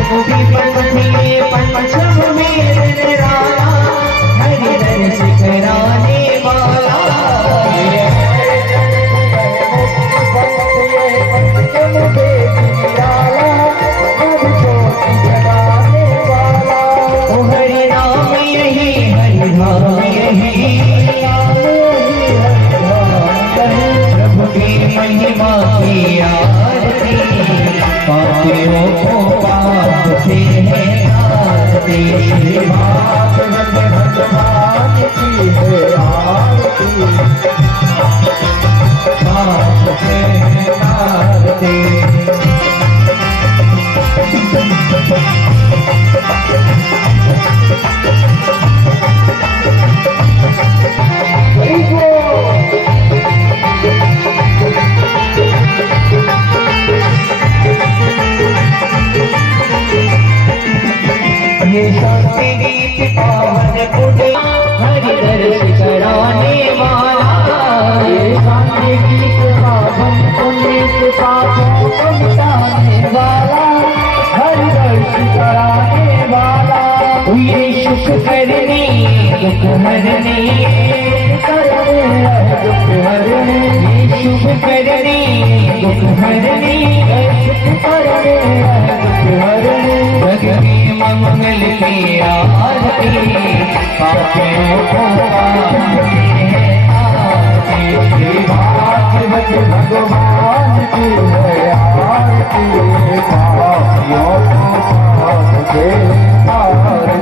मुक्ति पंथिये पंचम वेद निराला, हरि दर्श कराने वाला। हरि नाम यही, हरि नाम यही, प्रभु की महिमा की आरती, पापियों को पाप से है आरती। भगवान की है आरती, पाप से है आरती। ये शांति गीत पावन पुण्य, हरि दर्श कराने वाला। ये शांति गीत पावन पुण्य, पापों को मिटाने वाला, हरि दर्श कराने वाला। ये सुख करने दुख हरने, दुख हरने, ये शुभ करने दुख हरने, सुख करने दुख हरने। भक्ति मंगल की आरती, पापियों को पाते हैं आरती। श्री भागवत भगवान की है आरती, पापियों को पाते हैं आरती।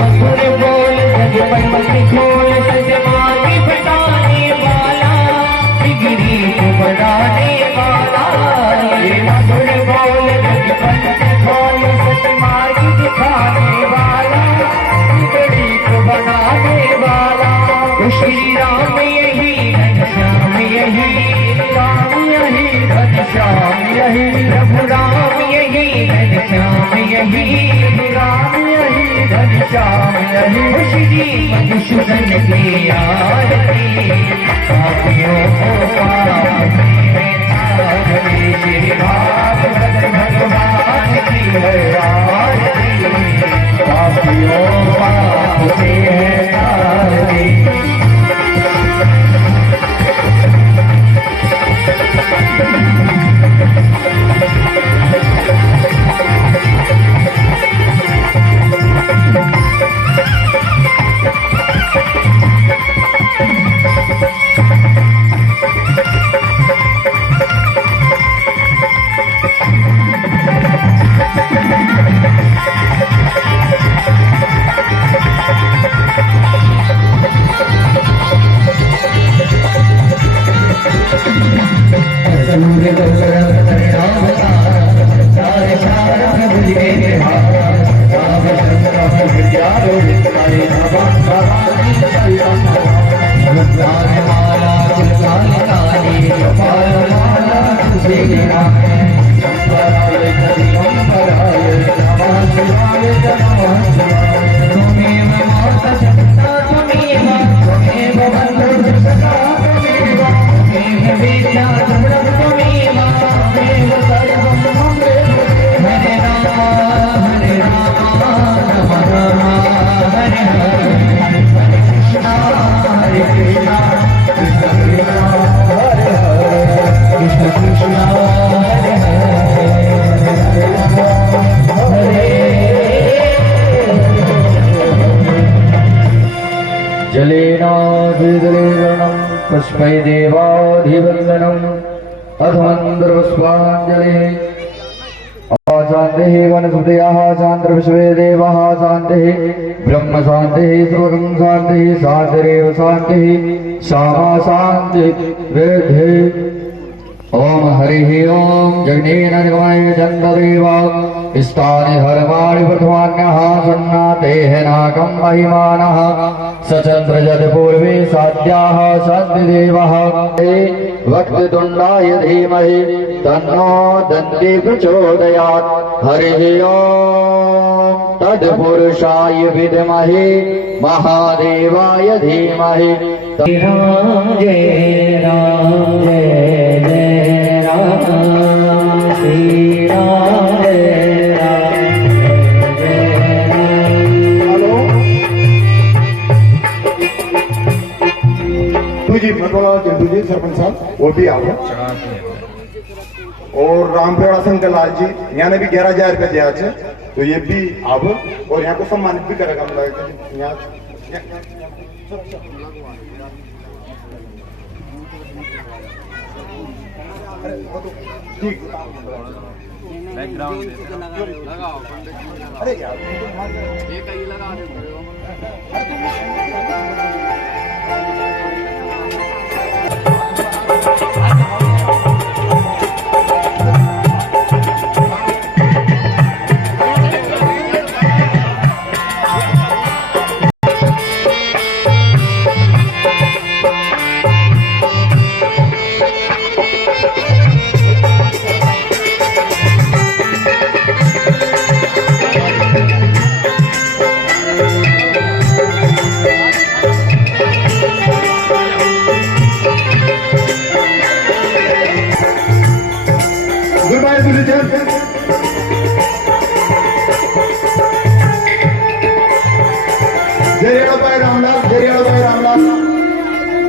मधुर बोल जगपति खोल, सजमानी बताने वाला, बिगड़ी को बढ़ाने वाला। ये मधुर बोल जगपति खोल, सजमानी दिखाने वाला, बिगड़ी को बनाने वाला। श्री राम यही, घनश्याम यही, राम यही, घनश्याम यही, प्रभु राम यही, घनश्याम यही, राम यही, घनश्याम यही। श्री मधुसूदन की आरती, पापियों को पाते हैं आरती। श्री भागवत भगवान की है आरती, पापियों को पाते हैं आरती। जलेनाभिदलेरणं पुष्पै देवाधिवन्दनम् अथमन्द्रपुष्पाञ्जलिः। शान्तिः वनस्पतयः शान्तिर् विश्वे देवाः शान्तिः ब्रह्म शान्तिः सर्वं शान्तिः शान्तिरेव शान्तिः सामा शान्तिः वेद्धिः। ओम हरिः ओम जगनेन निगमाय चन्द्रदेव स्थाने हरवाणि प्रथमान्यः सन्नातेः नाकं महिमानः सचन्द्र जद पूर्वे साध्याः शान्तिदेवः वक्रतुण्डाय धीमहि तन्नो दन्ति प्रचोदयात्। हरिः ओम तत्पुरुषाय विद्महे महादेवाय धीमहि। राम जय राम जय जय राम श्री राम जय राम जय हेलो तुझी मतवाला जंतुजी सरपंच साहब वो भी आ गए और रामपेड़ा शंकर लाल जी यहाँ ने भी 11,000 रुपया दिया है तो ये भी अब और यहाँ को सम्मानित भी करेगा हम लोग यहाँ ठीक बैकग्राउंड लगाओ अरे यार एक ही लगा दे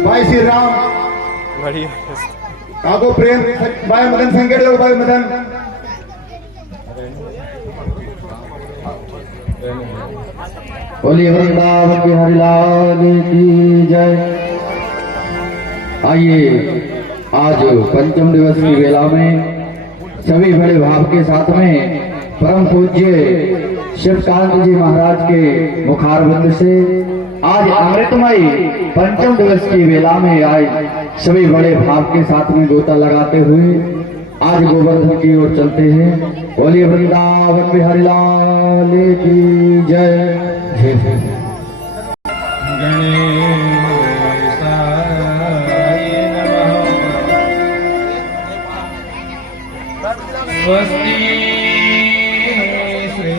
भाई श्री राम काको प्रेम भाई मदन संकेत भाई मदन बोलिए वृंदावन बिहारी लाल की जय। आइए आज पंचम दिवस की वेला में सभी बड़े भाव के साथ में परम पूज्य शिवकांत जी महाराज के मुखारबिंद से आज अमृतमयी पंचम दिवस की वेला में आए सभी बड़े भाव के साथ में गोता लगाते हुए आज गोवर्धन की ओर चलते हैं। बोलिए वृंदावन बिहारी लाल की जय। स्वस्ति श्री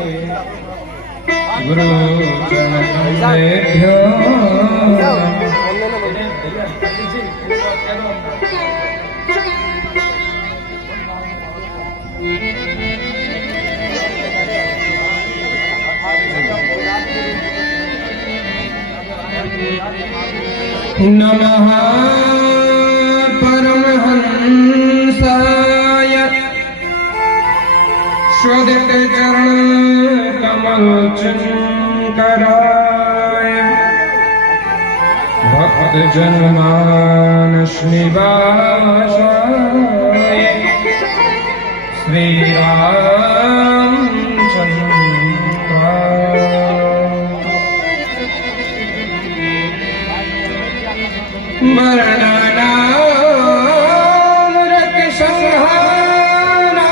गुरु चरणेभ्यो नमः परमहंसाय श्वदित चरण कमल चिंकराय भक्त जनमानस निवासाय श्री रामचंद्राय मरणनामृत संहारा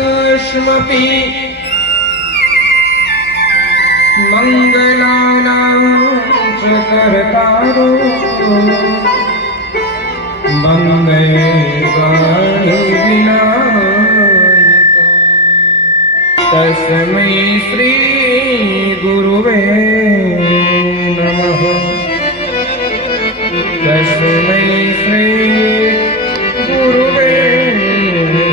रसायनछन्दाश्मपि मङ्गलानां च कर्तारो वन्दे वाणीविनायकम्। तस्मै श्री गुरुवे नमः। तस्मै श्री गुरुवे नमः।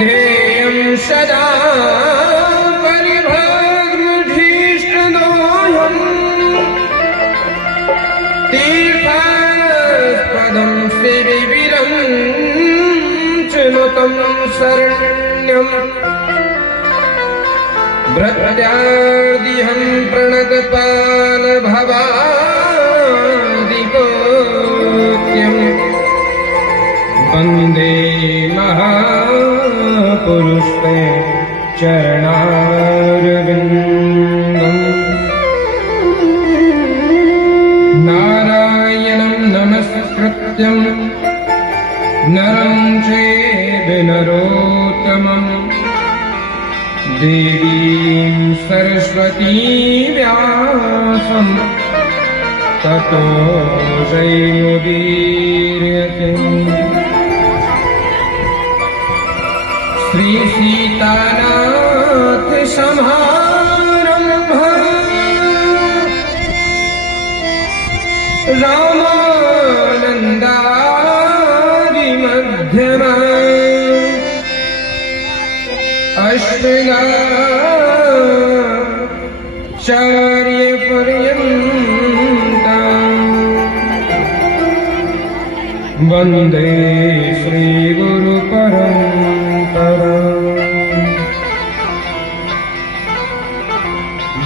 ध्येयं सदा परिभ्रमधीष्टदोषम् तीर्थास्पदं श्रीविरं नुतं शरण्यम् भृत्यादिहं प्रणतपालभवादिकोट्यम् वन्दे महापुरुषे चरणारविन्दम्। नारायणं नमस्कृत्यं नरं चैव नरोत्तमम् देवीं सरस्वतीं व्यासं ततो जयोदीर्यते श्री सीतानाथ समारंभः रामानन्दादि मध्यमः अश्विनाचार्य पर्यन्तं वन्दे श्री गुरु परम्पराम्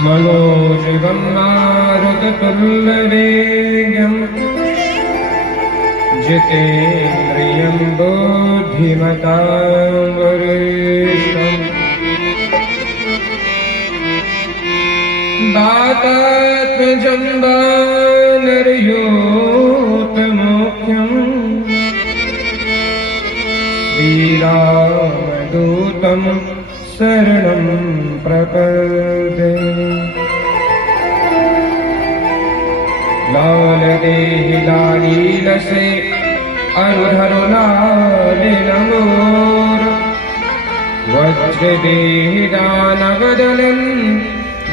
मनोजवं मारुततुल्यवेगम् जितेन्द्रियं बुद्धिमतां वरिष्ठम् वातात्मजं वानरयोतमोख्यम् श्रीरामदूतं शरणं प्रपद्ये लाल देहि लालीलसे अरुधरु लालिनमोर वज्र देहि दानवदलन्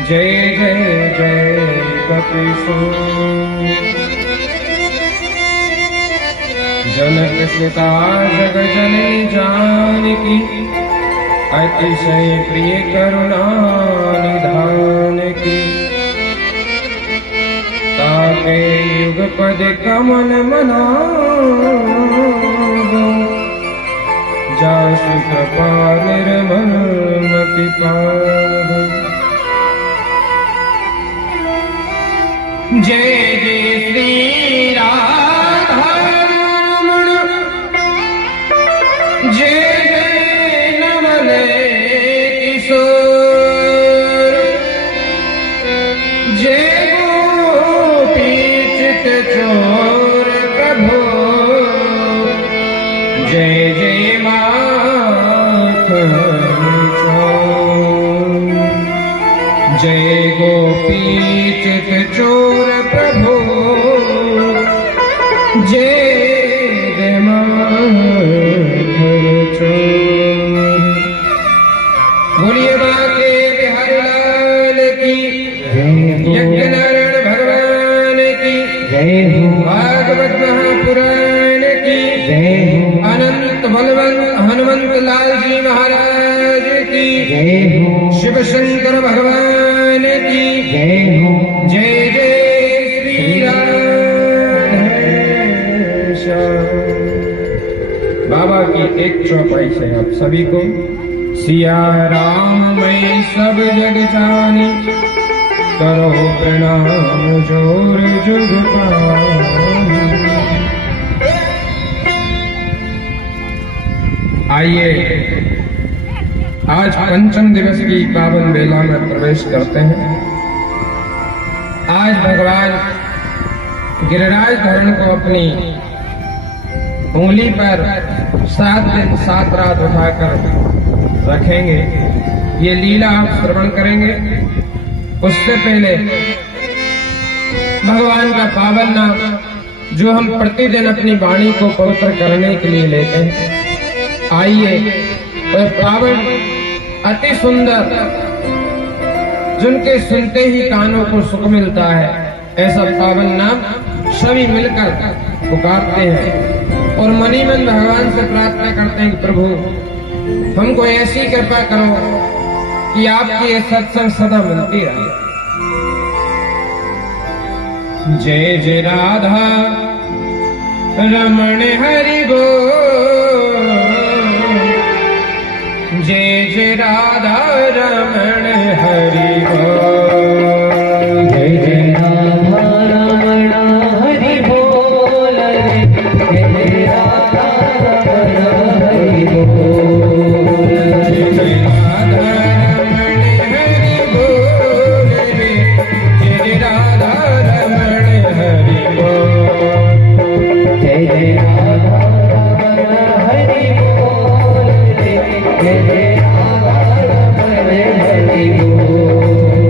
जय जय जय कपीशूर जनक सुता जग जननी जानकी अतिशय प्रिय करुणा निधान की ताके युग पद कमल मनागो जासु कृपा निर्मल मति पावो जय जय श्री राधा रमण जय जय नवल किशोर जय चोर प्रभु जय जय माखन चोर जय गोपी चित चोर प्रभु जय जय माखन चोर बोलिए बाके बिहारी लाल की यज्ञ नारायण भगवान की भागवत महापुराण की अनंत बलवंत हनुमंत लाल जी महाराज की शिव शंकर भगवान की जय जय श्री राधेश्याम। बाबा की एक चौपाई से आप सभी को सिया राम मैं सब जग जानी करो प्रणाम जोर जुग पानी। आइए आज पंचम दिवस की पावन बेला में प्रवेश करते हैं। आज भगवान गिरिराज धरण को अपनी उंगली पर 7 दिन 7 रात उठाकर रखेंगे। ये लीला आप श्रवण करेंगे। उससे पहले भगवान का पावन नाम जो हम प्रतिदिन अपनी वाणी को पवित्र करने के लिए लेते हैं, आइए वह पावन अति सुंदर जिनके सुनते ही कानों को सुख मिलता है, ऐसा पावन नाम सभी मिलकर पुकारते हैं और मनी मन भगवान से प्रार्थना करते हैं कि प्रभु हमको ऐसी कृपा करो कि आपकी ये सत्संग सदा मिलती रहे। जय जय राधा रमण हरि बोल, जय जय राधा रमण हरि बोल, जय जय राधा रमण हरि बोल, जय जय राधा रमण हरि बोल, जय जय राधा रमण हरि बोल, जय जय राधा रमण हरि बोल, जय जय राधा रमण हरि बोल, जय जय राधा रमण हरि बोल।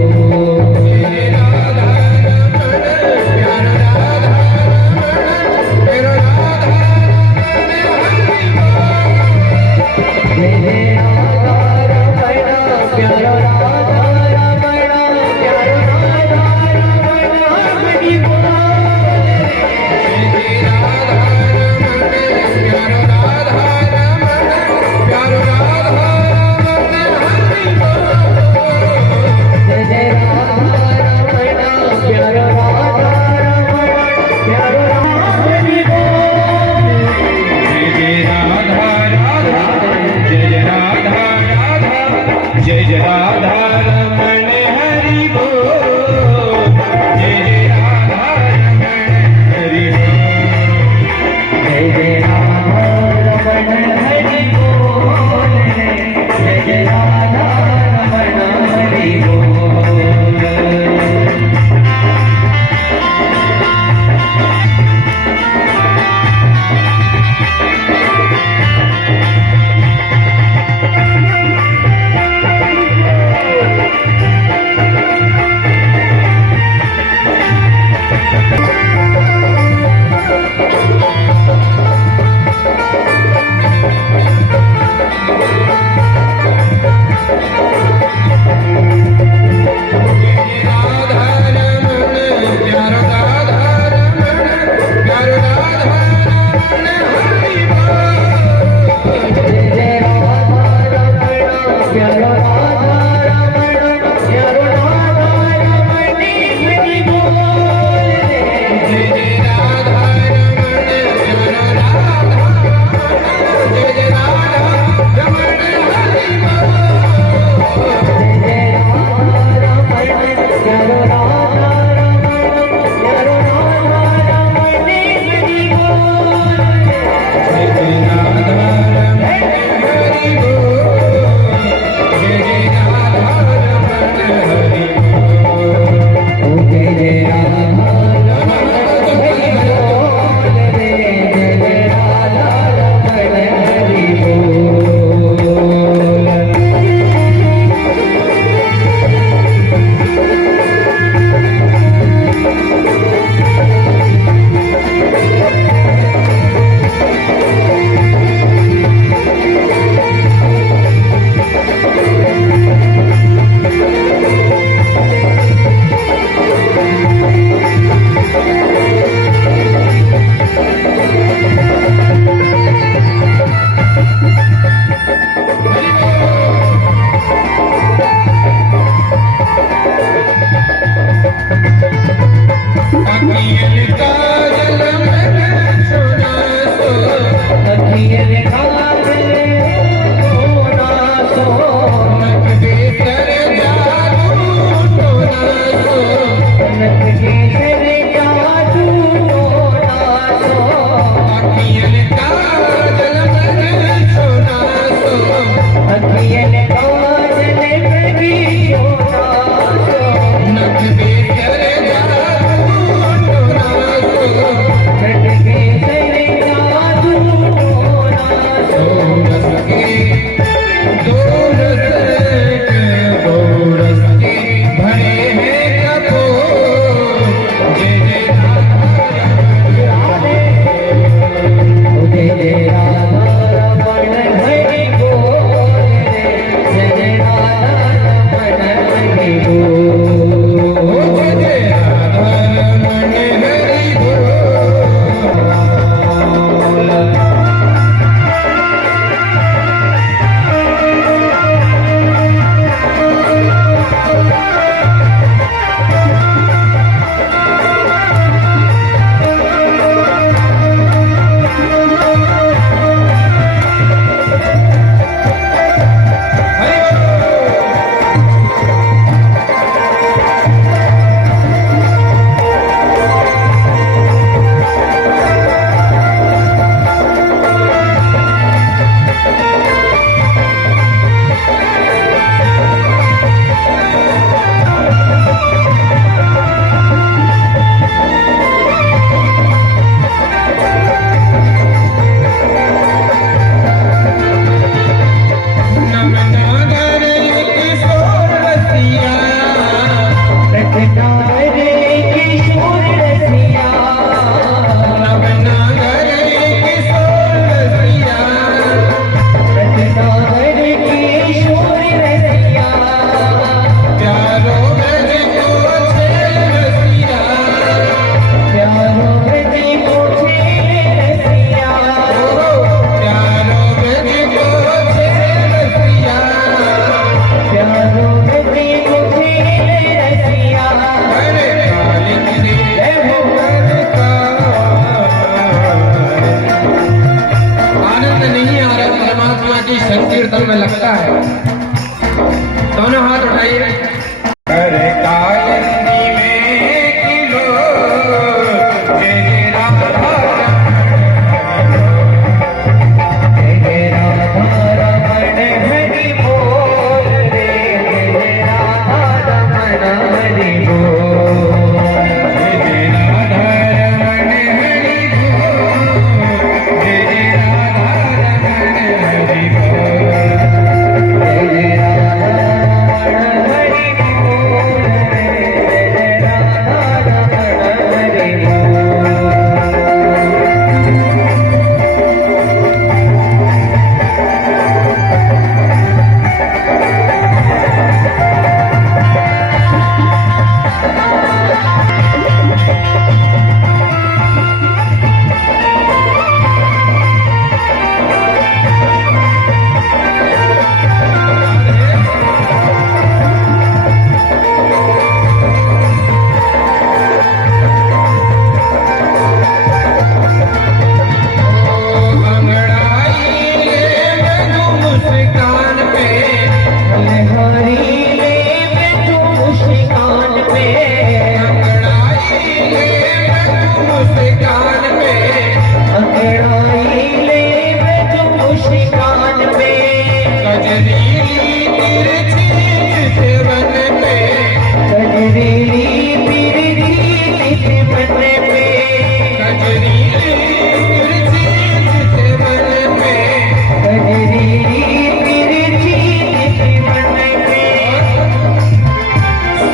संकीर्तन में लगता है। दोनों हाथ उठाइए। अरे कालिंदी में किलो जय राधा जय राधा रमण हरि बोल रे जय राधा रमण हरि बोल जय राधा रमण हरि बोल जय राधा रमण हरि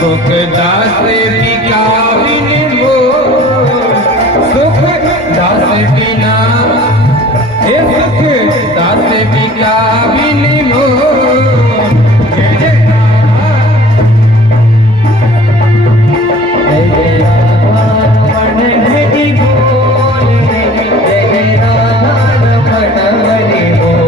सुख दास बिका बिन वो सुख दास बिना हे सुख दास बिका बिन वो जय जय जय राधा रमण हरि बोल जय राधा रमण हरि बोल।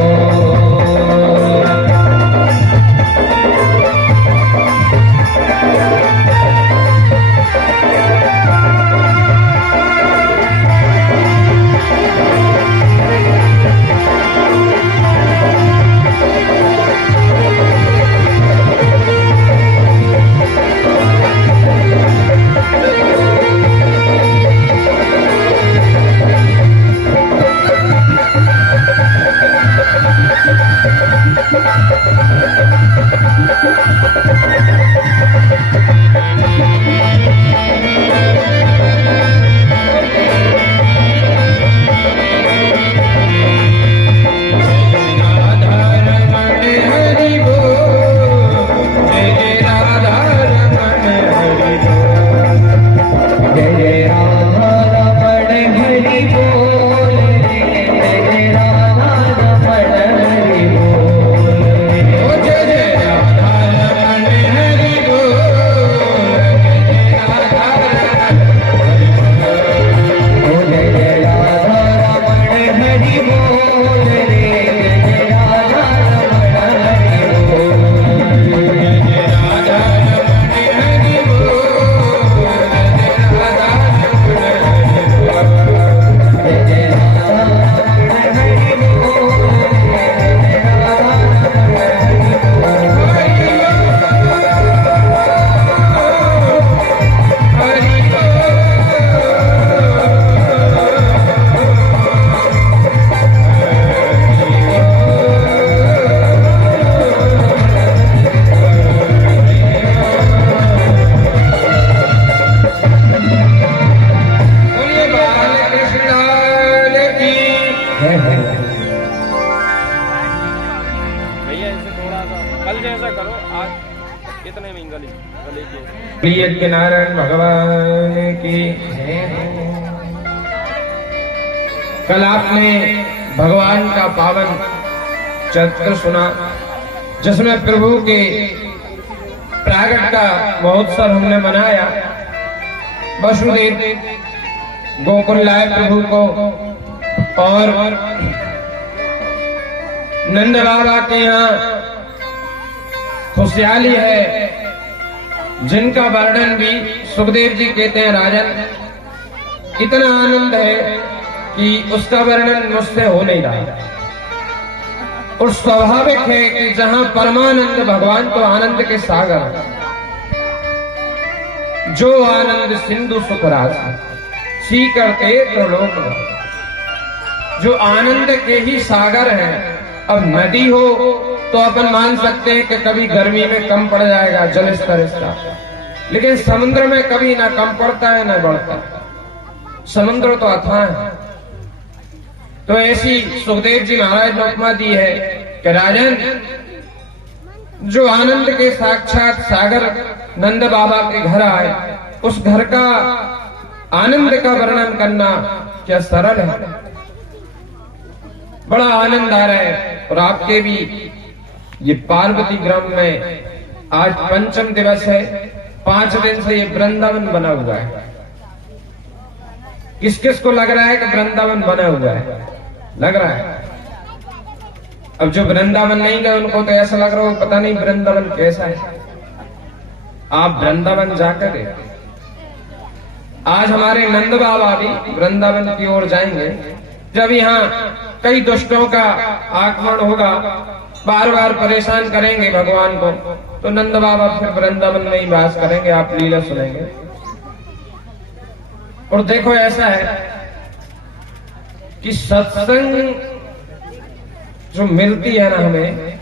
प्रिय नारायण भगवान की जय। कल आपने भगवान का पावन चरित्र सुना, जिसमें प्रभु के प्रागट का महोत्सव हमने मनाया। वसुदेव गोकुल लाए प्रभु को, और नंद बाबा के यहाँ खुशहाली है, जिनका वर्णन भी सुखदेव जी कहते हैं, राजन इतना आनंद है कि उसका वर्णन मुझसे हो नहीं रहा। और स्वाभाविक है कि जहां परमानंद भगवान तो आनंद के सागर, जो आनंद सिंधु सुखराज सी करते त्रिलोक, जो आनंद के ही सागर हैं। अब नदी हो तो अपन मान सकते हैं कि कभी गर्मी में कम पड़ जाएगा जल स्तर इसका, लेकिन समुद्र में कभी ना कम पड़ता है ना बढ़ता। समुद्र तो अथाह है। तो ऐसी सुखदेव जी महाराज ने उपमा दी है कि राजन, जो आनंद के साक्षात सागर नंद बाबा के घर आए, उस घर का आनंद का वर्णन करना क्या सरल है। बड़ा आनंद आ रहा है। और आपके भी ये पार्वती ग्राम में आज पंचम दिवस है, 5 दिन से ये वृंदावन बना हुआ है। किस किस को लग रहा है कि वृंदावन बना हुआ है? लग रहा है। अब जो वृंदावन नहीं गए उनको तो ऐसा लग रहा हो पता नहीं वृंदावन कैसा है। आप वृंदावन जाकर देखिए। आज हमारे नंद बाबा भी वृंदावन की ओर जाएंगे। जब यहाँ कई दुष्टों का आक्रमण होगा, बार बार परेशान करेंगे भगवान को, तो नंद बाबा फिर वृंदावन में ही वास करेंगे, आप लीला सुनेंगे। और देखो ऐसा है कि सत्संग जो मिलती है ना हमें,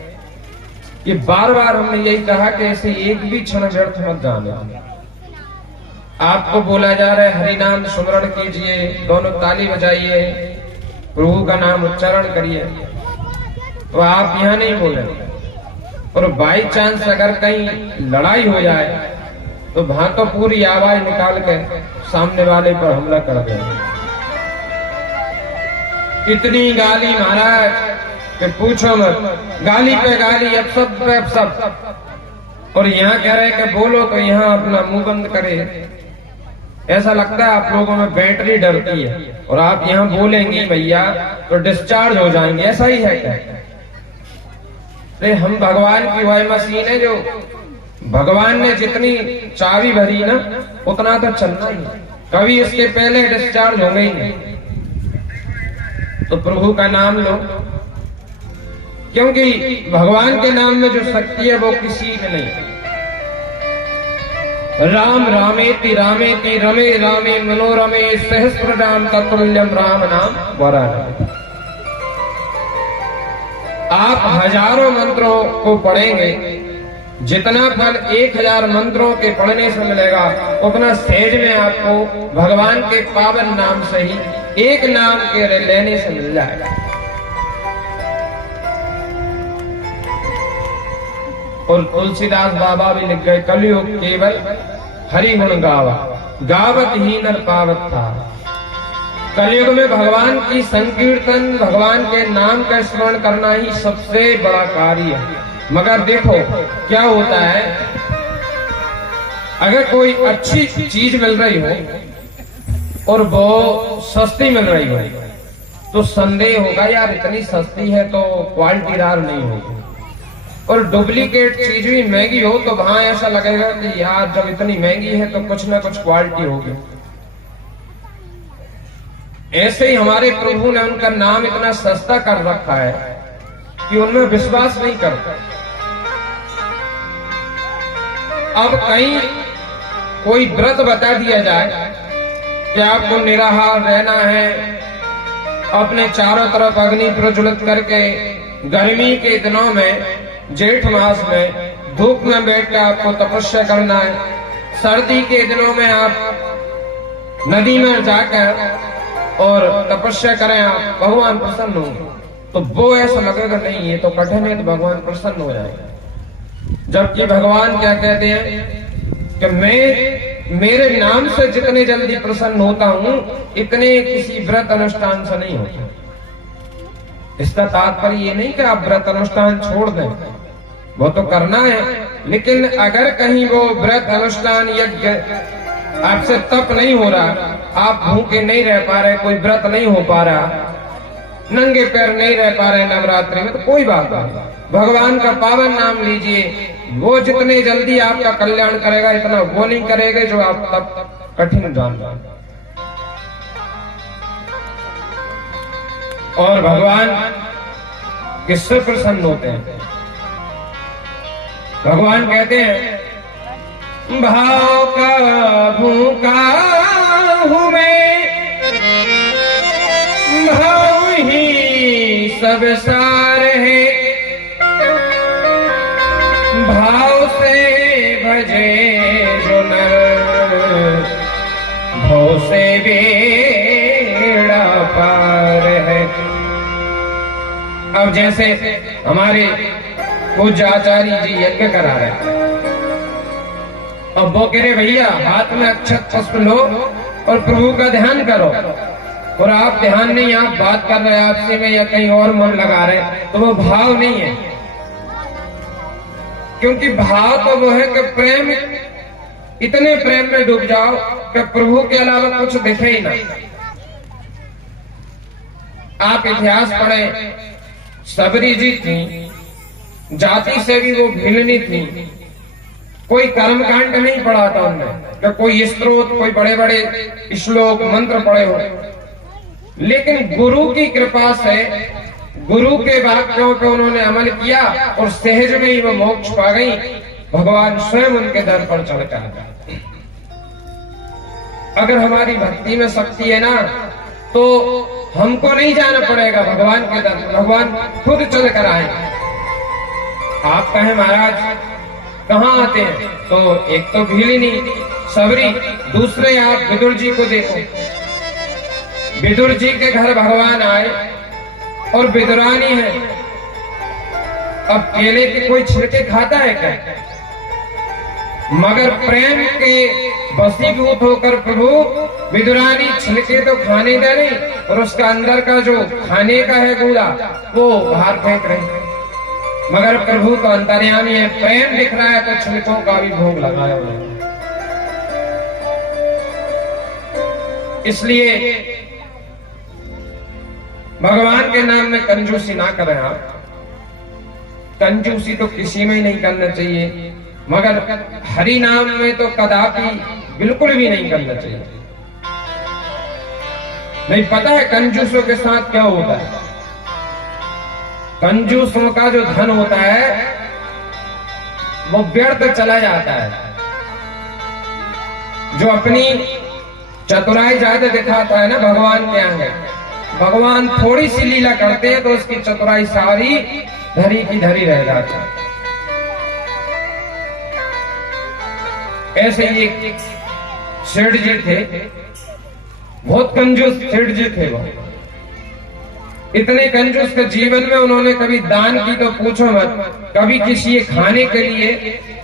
ये बार बार हमने यही कहा कि ऐसे एक भी क्षण व्यर्थ मत जाने। आपको बोला जा रहा है हरि नाम सुमरण कीजिए, दोनों ताली बजाइए, प्रभु का नाम उच्चारण करिए, तो आप यहाँ नहीं बोले। और बाई चांस अगर कहीं लड़ाई हो जाए तो वहां तो पूरी आवाज निकाल के सामने वाले पर हमला कर देंगे। इतनी गाली महाराज कि पूछो मत, गाली पे गाली, अब सब पे अब सब। और यहाँ कह रहे कि बोलो तो यहाँ अपना मुंह बंद करे। ऐसा लगता है आप लोगों में बैटरी डरती है, और आप यहाँ बोलेंगी भैया तो डिस्चार्ज हो जाएंगे। ऐसा ही है क्या? हम भगवान की वही मशीन है, जो भगवान ने जितनी चाबी भरी ना उतना तो चलना ही, कभी इसके पहले डिस्चार्ज हो गई नहीं। तो प्रभु का नाम लो, क्योंकि भगवान के नाम में जो शक्ति है वो किसी में नहीं। राम रामेति रामेति रमे रामे मनोरमे सहस्र नाम तत्तुल्यम राम नाम वरानने। आप हजारों मंत्रों को पढ़ेंगे, जितना फल 1000 मंत्रों के पढ़ने से मिलेगा, उतना सहज में आपको भगवान के पावन नाम से ही एक नाम के लेने से मिल जाएगा। और तुलसीदास बाबा भी लिख गए, कलयुग केवल हरि गुण गावा, गावत ही नर पावत था। कलयुग में भगवान की संकीर्तन, भगवान के नाम का स्मरण करना ही सबसे बड़ा कार्य है। मगर देखो क्या होता है, अगर कोई अच्छी चीज मिल रही हो और वो सस्ती मिल रही हो, तो संदेह होगा यार इतनी सस्ती है तो क्वालिटीदार नहीं होगी। और डुप्लीकेट चीज भी महंगी हो तो वहां ऐसा लगेगा कि यार जब इतनी महंगी है तो कुछ ना कुछ क्वालिटी होगी। ऐसे ही हमारे प्रभु ने उनका नाम इतना सस्ता कर रखा है कि उनमें विश्वास नहीं करता। अब कहीं कोई व्रत बता दिया जाए कि आपको निराहार रहना है, अपने चारों तरफ अग्नि प्रज्वलित करके गर्मी के दिनों में, जेठ मास में धूप में बैठकर आपको तपस्या करना है, सर्दी के दिनों में आप नदी में जाकर और तपस्या करें, आप भगवान प्रसन्न होंगे। तो वो ऐसा लगेगा नहीं ये तो कठिन है, तो भगवान प्रसन्न हो जाएगा। जबकि भगवान क्या कहते हैं, कि मैं मेरे नाम से जितने जल्दी प्रसन्न होता हूं इतने किसी व्रत अनुष्ठान से नहीं होता। इसका तात्पर्य ये नहीं कि आप व्रत अनुष्ठान छोड़ दें, वो तो करना है, लेकिन अगर कहीं वो व्रत अनुष्ठान यज्ञ आपसे तप नहीं हो रहा, आप भूखे नहीं रह पा रहे, कोई व्रत नहीं हो पा रहा, नंगे पैर नहीं रह पा रहे नवरात्रि में, तो कोई बात नहीं, भगवान का पावन नाम लीजिए। वो जितने जल्दी आपका कल्याण करेगा इतना वो नहीं करेगा जो आप तब कठिन जान रहे। और भगवान किससे प्रसन्न होते हैं? भगवान कहते हैं भाव का भूखा हूं मैं, भाव ही सब सार है, भाव से भजे जो नर, भाव से बेड़ा पार है। अब जैसे हमारे पूज्य आचार्य जी यज्ञ करा रहे हैं, अब वो कह रहे भैया हाथ में अक्षत पुष्प लो और प्रभु का ध्यान करो, और आप ध्यान नहीं, आप बात कर रहे हैं आपसे में या कहीं और मन लगा रहे, तो वो भाव नहीं है। क्योंकि भाव तो वो है कि प्रेम, इतने प्रेम में डूब जाओ कि प्रभु के अलावा कुछ दिखे ही नहीं। आप इतिहास पढ़े, सबरी जी थी, जाति से भी वो भिन्नी थी, कोई कर्मकांड नहीं पढ़ा था उनने, कि कोई स्त्रोत, कोई बड़े बड़े श्लोक मंत्र पढ़े हो, लेकिन गुरु की कृपा से गुरु के वाक्यों पे उन्होंने अमल किया और सहज में ही वो मोक्ष पा गई। भगवान स्वयं उनके दर पर चढ़ कर आए। अगर हमारी भक्ति में शक्ति है ना, तो हमको नहीं जाना पड़ेगा भगवान के दर, भगवान खुद चल कर आएंगे। आप कहें महाराज कहाँ आते हैं, तो एक तो भीलिनी सबरी, दूसरे आप विदुर जी को देखो, विदुर जी के घर भगवान आए और विदुरानी है। अब केले के कोई छिलके खाता है क्या? मगर प्रेम के वशीभूत होकर प्रभु विदुरानी छिलके तो खाने दे रही, और उसका अंदर का जो खाने का है गूदा वो बाहर फेंक रहे। मगर प्रभु तो अंतर्यामी है, प्रेम दिख रहा है तो छिलकों का भी भोग लगाया हुआ है। इसलिए भगवान के नाम में कंजूसी ना करें आप। कंजूसी तो किसी में ही नहीं करना चाहिए, मगर हरि नाम में तो कदापि बिल्कुल भी नहीं करना चाहिए। नहीं पता है कंजूसों के साथ क्या होता है? कंजूसों का जो धन होता है वो व्यर्थ चला जाता है। जो अपनी चतुराई ज्यादा दिखाता है ना भगवान के आगे, भगवान थोड़ी सी लीला करते हैं तो उसकी चतुराई सारी धरी की धरी रह जाती है। ऐसे ही एक सेठ जी थे, बहुत कंजूस सेठ जी थे वो, इतने कंजूस के जीवन में उन्होंने कभी दान की तो पूछो मत, कभी किसी खाने के लिए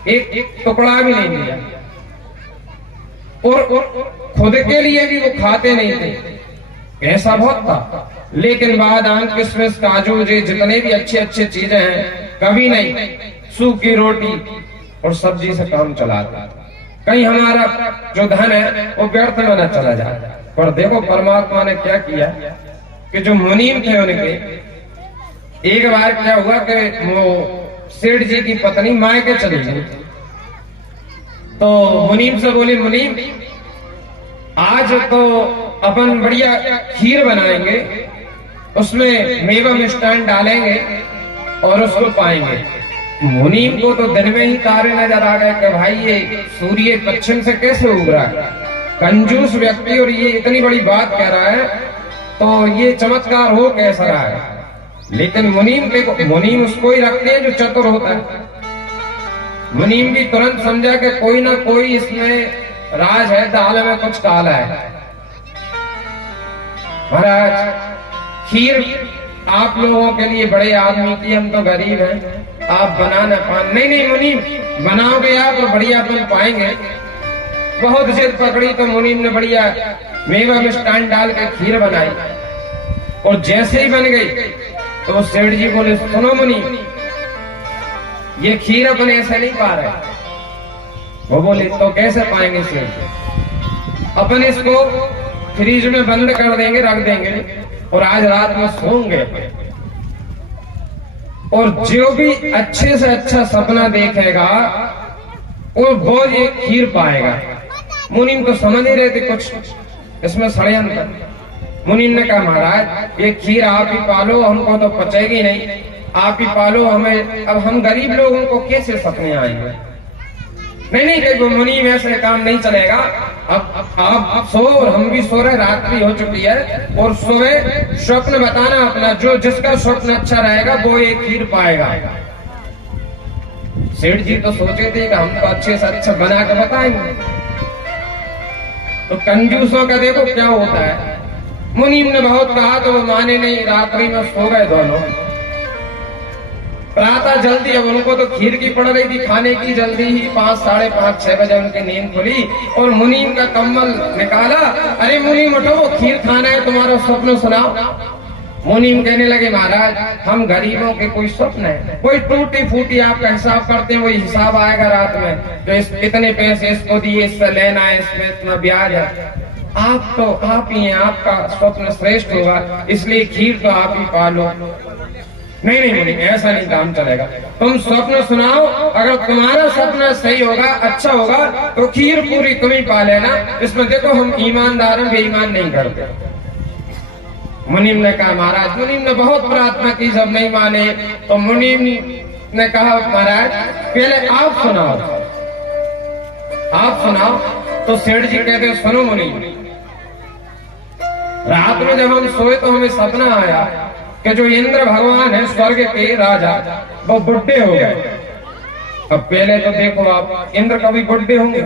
एक टुकड़ा भी नहीं दिया, और खुद के लिए भी वो खाते नहीं थे। ऐसा बहुत था, लेकिन बादाम किशमिश काजू जितने भी अच्छे अच्छे चीजें हैं कभी नहीं, सूखी रोटी और सब्जी से काम चलाता। कहीं हमारा जो धन है वो व्यर्थ में न चला जाए। पर देखो परमात्मा ने क्या किया कि जो मुनीम थे उनके, एक बार क्या हुआ कि वो सेठ जी की पत्नी मायके चली गई, तो मुनीम से बोले मुनीम आज तो अपन बढ़िया खीर बनाएंगे, उसमें मेवा मिष्टान डालेंगे और उसको पाएंगे। मुनीम को तो दिन में ही तारे नजर आ गए कि भाई ये सूर्य पश्चिम से कैसे उग रहा है, कंजूस व्यक्ति और ये इतनी बड़ी बात कह रहा है, तो ये चमत्कार हो कैसा रहा है। लेकिन मुनीम उसको ही रखते हैं जो चतुर होता है। मुनीम भी तुरंत समझा कि कोई ना कोई इसमें राज है, दाल में कुछ काला है। महाराज खीर आप लोगों के लिए बड़े आदमी की, हम तो गरीब हैं, आप बनाना नहीं मुनीम बनाओगे आप तो बढ़िया बन पाएंगे, बहुत जिद पकड़ी तो मुनीम ने बढ़िया मेवा मिष्टान डाल के खीर बनाई, और जैसे ही बन गई तो वो सेठ जी बोले, सुनो मुनीम, ये खीर अपने ऐसे नहीं पा रहे। वो बोले, तो कैसे पाएंगे सेठ? अपन इसको फ्रिज में बंद कर देंगे, रख देंगे, और आज रात में सोएंगे, और जो भी अच्छे से अच्छा सपना देखेगा वो ये खीर पाएगा। मुनीम तो समझ नहीं रहे थे कुछ इसमें षड्यंत्र। मुनीम ने कहा, महाराज ये खीर आप ही पालो, हमको तो पचेगी नहीं, आप ही पालो हमें, अब हम गरीब लोगों को कैसे सपने आएंगे? नहीं कहीं मुनीम ऐसे काम नहीं चलेगा, अब आप सो और हम भी सो रहे, रात्रि हो चुकी है, और सोए स्वप्न बताना अपना, जो जिसका स्वप्न अच्छा रहेगा वो एक खीर पाएगा। सेठ जी तो सोचे थे कि हम तो अच्छे से अच्छा बना के बताएंगे, तो कंजूसों का देखो क्या होता है। मुनीम ने बहुत कहा तो वो माने नहीं, रात्रि में सो गए दोनों। प्रातः जल्दी, अब उनको तो खीर की पड़ रही थी खाने की, जल्दी ही 5, साढ़े 5, 6 बजे उनकी नींद खुली, और मुनीम का कम्बल निकाला, अरे मुनीम उठो, वो खीर खाना है, तुम्हारा स्वप्न सुनाओ। मुनीम कहने लगे, महाराज हम गरीबों के कोई स्वप्न है, कोई टूटी फूटी आपका हिसाब करते हैं, वही हिसाब आएगा रात में, तो इतने पैसे इसको दिए, इससे लेना है, इसमें इतना ब्याज है। आप तो आप ही हैं, आपका स्वप्न श्रेष्ठ होगा, इसलिए खीर तो आप ही पालो। नहीं, ऐसा नहीं काम चलेगा, तुम स्वप्न सुनाओ, अगर तुम्हारा सपना सही होगा, अच्छा होगा, तो खीर पूरी तुम ही पा लेना, इसमें देखो हम ईमानदार हैं, बेईमान नहीं करते। मुनीम ने कहा, महाराज, मुनीम ने बहुत प्रार्थना की, जब नहीं माने तो मुनीम ने कहा, महाराज पहले आप सुनाओ। तो सेठ जी कहते, सुनो मुनीम, रात में जब हम सोए तो हमें सपना आया कि जो इंद्र भगवान है स्वर्ग के राजा, वो बुढ़े हो गए। अब पहले तो देखो आप, इंद्र कभी बुढ़े होंगे?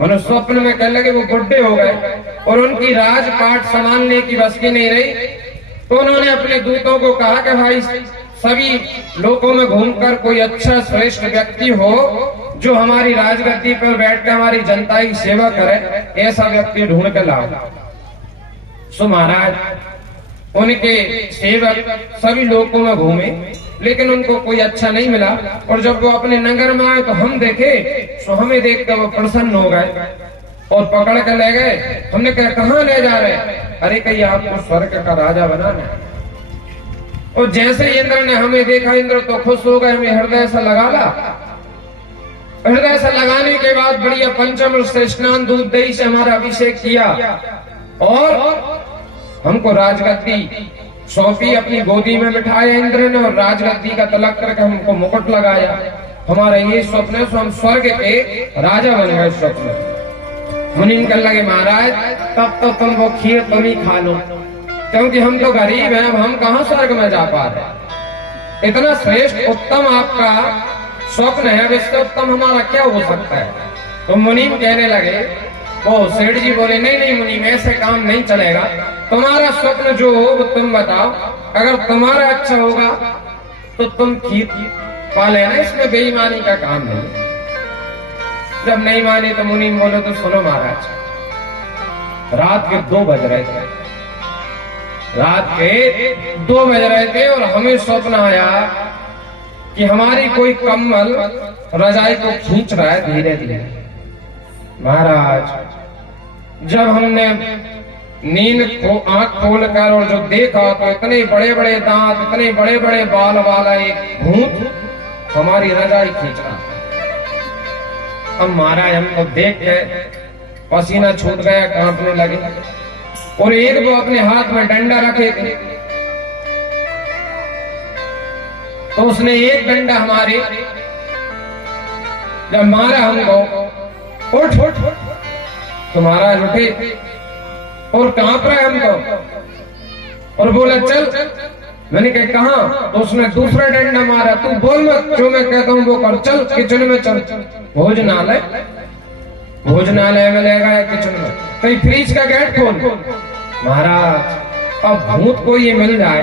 मनुष्य स्वप्न में कहने लगे वो बुढ़े हो गए, और उनकी राजपाट संभालने की बस की नहीं रही, तो उन्होंने अपने दूतों को कहा कि भाई सभी लोकों में घूमकर कोई अच्छा श्रेष्ठ व्यक्ति हो जो हमारी राजगद्दी पर बैठकर हमारी जनता की सेवा करे, ऐसा व्यक्ति ढूंढ कर लाओ। सो महाराज उनके सेवक सभी लोकों में घूमे, लेकिन उनको कोई अच्छा नहीं मिला, और जब वो अपने नगर में आए तो हम देखे, तो हमें देखकर वो प्रसन्न हो गए और पकड़ कर ले गए। हमने कहा, कहाँ ले जा रहे? अरे कहीं आपको स्वर्ग का राजा बनाना है। और जैसे इंद्र ने हमें देखा, इंद्र तो खुश हो गए, हमें हृदय से लगा ला। हृदय से लगाने के बाद बढ़िया पंचम से स्नान दूध दही से हमारा अभिषेक किया, और हमको राजगद्दी सौंपी, अपनी गोदी में बिठाया इंद्र ने, और राजगद्दी का तिलक करके हमको मुकुट लगाया। हमारा ये स्वप्न है, हम स्वर्ग के राजा बन गए स्वप्न। मुनीम कहने लगे, महाराज तब तो तुम वो खीर तुम ही खा लो, क्योंकि हम तो गरीब हैं, हम कहाँ स्वर्ग में जा पा रहे। इतना श्रेष्ठ उत्तम आपका स्वप्न है, अब इससे उत्तम हमारा क्या हो सकता है? तो मुनीम कहने लगे, वो सेठ जी बोले, नहीं मुनीम, ऐसे काम नहीं चलेगा, तुम्हारा स्वप्न जो हो वो तुम बताओ, अगर तुम्हारा अच्छा होगा तो तुम खीर पा लेना, इसमें बेईमानी का काम नहीं। जब नहीं माने तो मुनीम बोले, तो सुनो महाराज, रात के 2 बज रहे थे, रात के 2 बज रहे थे, और हमें स्वप्न आया कि हमारी कोई कम्बल रजाई को खींच रहा है धीरे धीरे। महाराज जब हमने नींद को आंख खोलकर और जो देखा, तो इतने बड़े बड़े दांत, इतने बड़े बड़े बाल वाला एक भूत हमारी रजाई खींच रहा। अब महाराज हमको देख के पसीना छूट गया, कांपने लगे, और एक वो अपने हाथ में डंडा रखे थे, तो उसने एक डंडा हमारे जब मारा हमको, उठ तो महाराज उठे और कांप रहे हमको, और बोला चल। मैंने कहा कहाँ? तो उसने दूसरा डंडा मारा, तू बोल मत, जो मैं कहता हूँ वो कर, चल किचन में चल। भोजनालय में ले गया किचन में, कहीं फ्रिज का गेट खोल। महाराज अब भूत को ये मिल जाए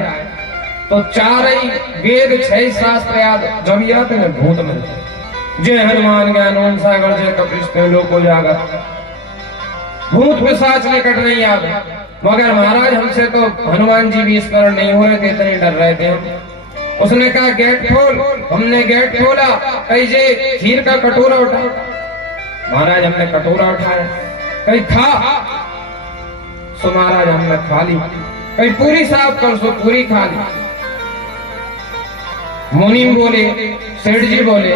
तो 4 वेद 6 शास्त्र याद जब याद है भूत मिल जाए। जय हनुमान ज्ञान सागर जय कपीश लोक उजागर। भूत पिशाच निकट नहीं आवे। मगर महाराज हमसे तो हनुमान जी भी स्मरण नहीं हो रहे थे, इतने डर रहे थे हम। उसने कहा गेट खोल। हमने गेट खोला, कैसे खीर का कटोरा उठा। महाराज हमने कटोरा उठाया, कहीं खा। सो महाराज हमने खा ली। कहीं पूरी साफ कर, सो पूरी खा ली। मुनीम बोले, सेठ जी बोले,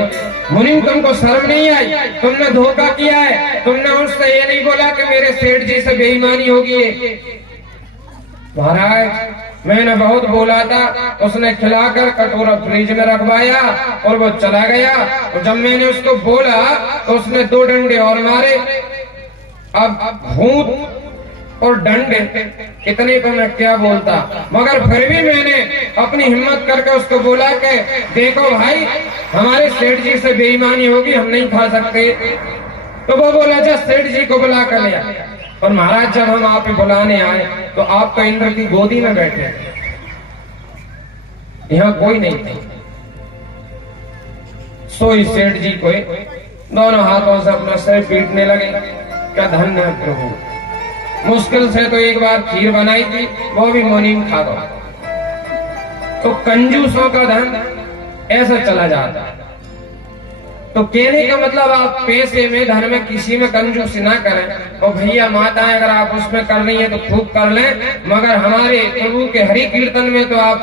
मुनीम तुमको शर्म नहीं आई? तुमने धोखा किया है। तुमने उससे ये नहीं बोला कि मेरे सेठ जी से बेईमानी होगी। महाराज मैंने बहुत बोला था। उसने खिलाकर कटोरा फ्रिज में रखवाया और वो चला गया। और जब मैंने उसको बोला तो उसने 2 डंडे और मारे। अब भूत और डंडे कितने को मैं क्या बोलता, मगर फिर भी मैंने अपनी हिम्मत करके उसको बोला कि देखो भाई, हमारे सेठ जी से बेईमानी होगी, हम नहीं खा सकते। तो वो बोला जा सेठ जी को बुला कर लिया। और महाराज जब हम आप बुलाने आए तो आप तो इंद्र की गोदी में बैठे, यहाँ कोई नहीं था। सोई सेठ जी को दोनों हाथों से अपना सिर पीटने लगे। क्या धन्य है प्रभु, मुश्किल से तो एक बार खीर बनाई थी, वो भी मुनीम खा दो। तो कंजूसों का धन ऐसा चला जाता है। तो कहने का मतलब आप पैसे में, धन में किसी में कंजूसी ना करें। और भैया माताएं अगर आप उसमें कर रही है तो खूब कर लें, मगर हमारे प्रभु के हरि कीर्तन में तो आप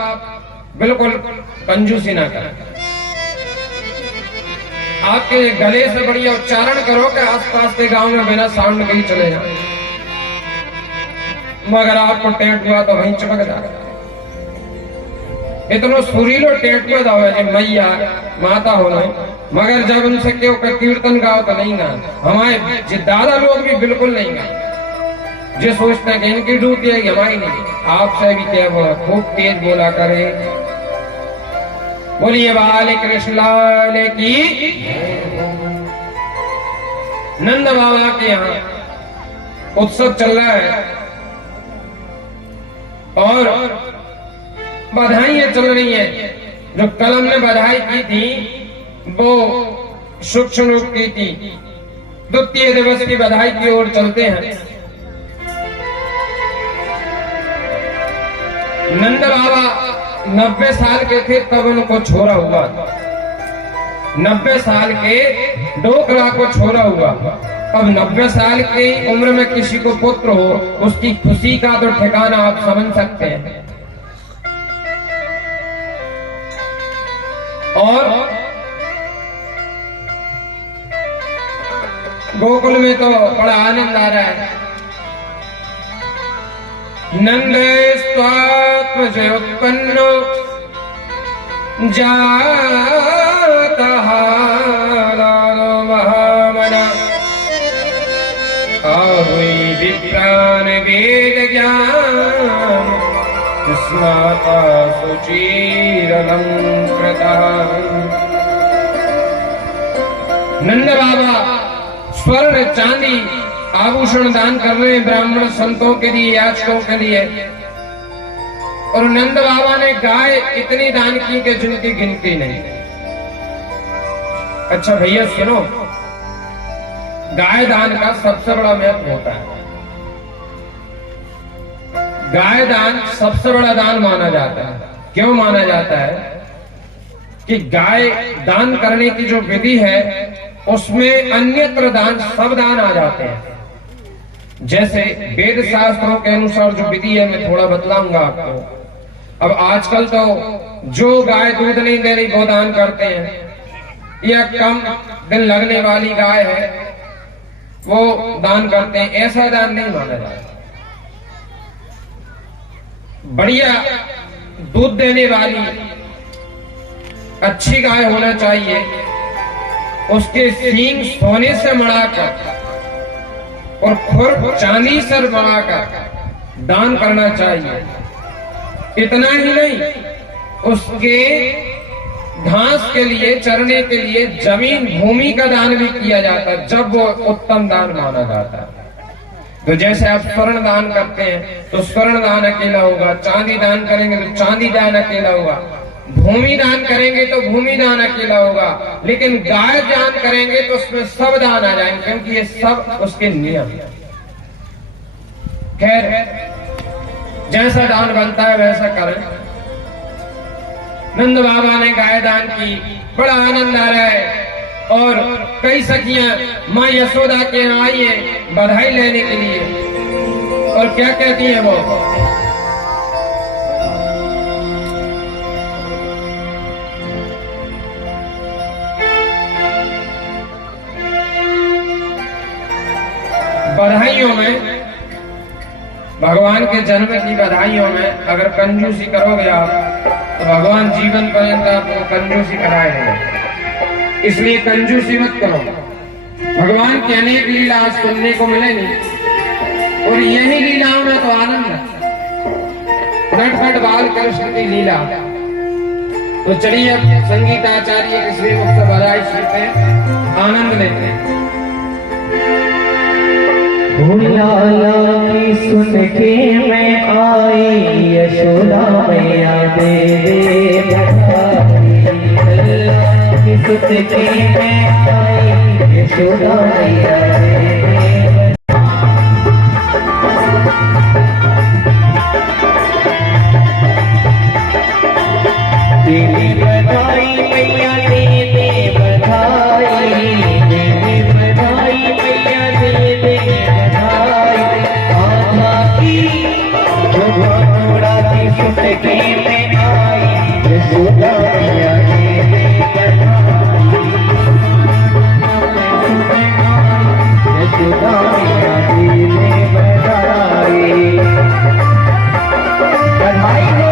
बिल्कुल कंजूसी ना करें। आपके गले से बढ़िया उच्चारण करो कि आसपास के गांव में बिना साउंड के ही चले जाए, मगर आपको टेंट हुआ तो वहीं चमक जाएगा। इतना सुरीलो टेंट में दावे जी मैया माता होना, मगर जब उनसे क्यों कीर्तन गाओ तो नहीं गा। हमारे दादा लोग भी बिल्कुल नहीं गाए। जो सोचते हैं कि इनकी ड्यूटी है, हमारी नहीं। आपसे भी क्या बोला, खूब तेज बोला करे। बोलिए बाले कृष्ण लाल की। नंद बाबा के यहाँ उत्सव चल रहा है और बधाइयां चल रही हैं। जो कलम ने बधाई की थी वो सूक्ष्म रूप की थी। द्वितीय दिवस की बधाई की ओर चलते हैं। नंद बाबा 90 साल के थे तब उनको छोरा हुआ। 90 साल के डोकरा को छोरा हुआ। अब 90 साल की उम्र में किसी को पुत्र हो, उसकी खुशी का तो ठिकाना आप समझ सकते हैं। और गोकुल में तो बड़ा आनंद आ रहा है। नंद स्वात्मज उत्पन्न जाता लालो महामना। आहुई विप्रान वेद ज्ञान स्नाता सुचीरलंकृता। नंद बाबा स्वर्ण चांदी आभूषण दान कर रहे हैं ब्राह्मण संतों के लिए, याचकों के लिए। और नंद बाबा ने गाय इतनी दान की कि जिनकी गिनती नहीं। अच्छा भैया सुनो, गाय दान का सबसे बड़ा महत्व होता है। गाय दान सबसे बड़ा दान माना जाता है। क्यों माना जाता है? कि गाय दान करने की जो विधि है उसमें अन्यत्र दान सब दान आ जाते हैं। जैसे वेद शास्त्रों के अनुसार जो विधि है मैं थोड़ा बतलाऊंगा आपको। अब आजकल तो जो गाय दूध नहीं दे रही वो दान करते हैं, या कम दिन लगने वाली गाय है वो दान करते हैं। ऐसा दान नहीं माना जाता। बढ़िया दूध देने वाली अच्छी गाय होना चाहिए। उसके सींग सोने से मढ़ाकर और खुर चांदी से मढ़ाकर दान करना चाहिए। इतना ही नहीं, उसके घास के लिए, चरने के लिए जमीन भूमि का दान भी किया जाता है, जब वो उत्तम दान माना जाता है। तो जैसे आप स्वर्ण दान करते हैं तो स्वर्ण दान अकेला होगा, चांदी दान करेंगे तो चांदी दान अकेला होगा। भूमि दान करेंगे तो भूमि दान अकेला होगा, लेकिन गाय दान करेंगे तो उसमें सब दान आ जाएंगे, क्योंकि ये सब उसके नियम। खैर, जैसा दान बनता है वैसा करें। नंद बाबा ने गाय दान की, बड़ा आनंद आ रहा है, और कई सखियां माँ यशोदा के यहाँ आई है बधाई लेने के लिए, और क्या कहती है वो, बधाइयों में, भगवान के जन्म की बधाइयों में अगर कंजूसी करोगे आप तो भगवान जीवन पर्यंत आपको कंजूसी कराएंगे। इसलिए कंजूसी मत करो। भगवान की अनेक लीला आज सुनने को मिलेगी, और यही लीलाओं में तो आनंद है। नटखट बाल कृष्ण की लीला। तो चलिए अब संगीताचार्य के श्री मुख से बधाई सुनते हैं, आनंद लेते हैं। लाला की सुन के मैं आई, यशोदा मैया दे दे बधाई। लाला की सुन के मैं आई, यशोदा मैया दे दे बधाई। मैया दे दे बधाई, दे दे बधाई, मैया दे दे बधाई। आमा की जो घोड़ा की सुट के में आई, यशोदा मैया दे दे बधाई। यशोदा मैया दे दे बधाई। बधाई हो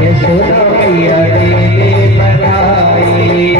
यशोदा मैया दे दे बधाई।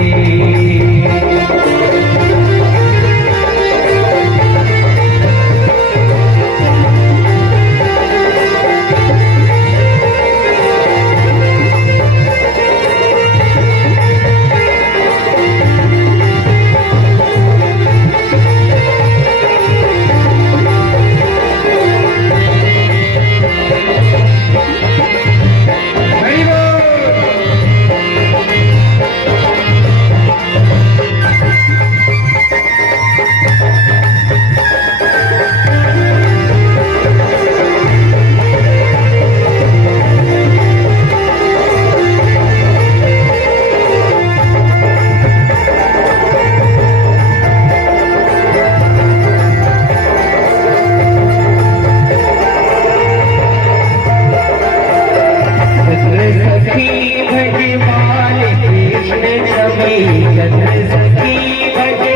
छवि चंद्र सखी भजे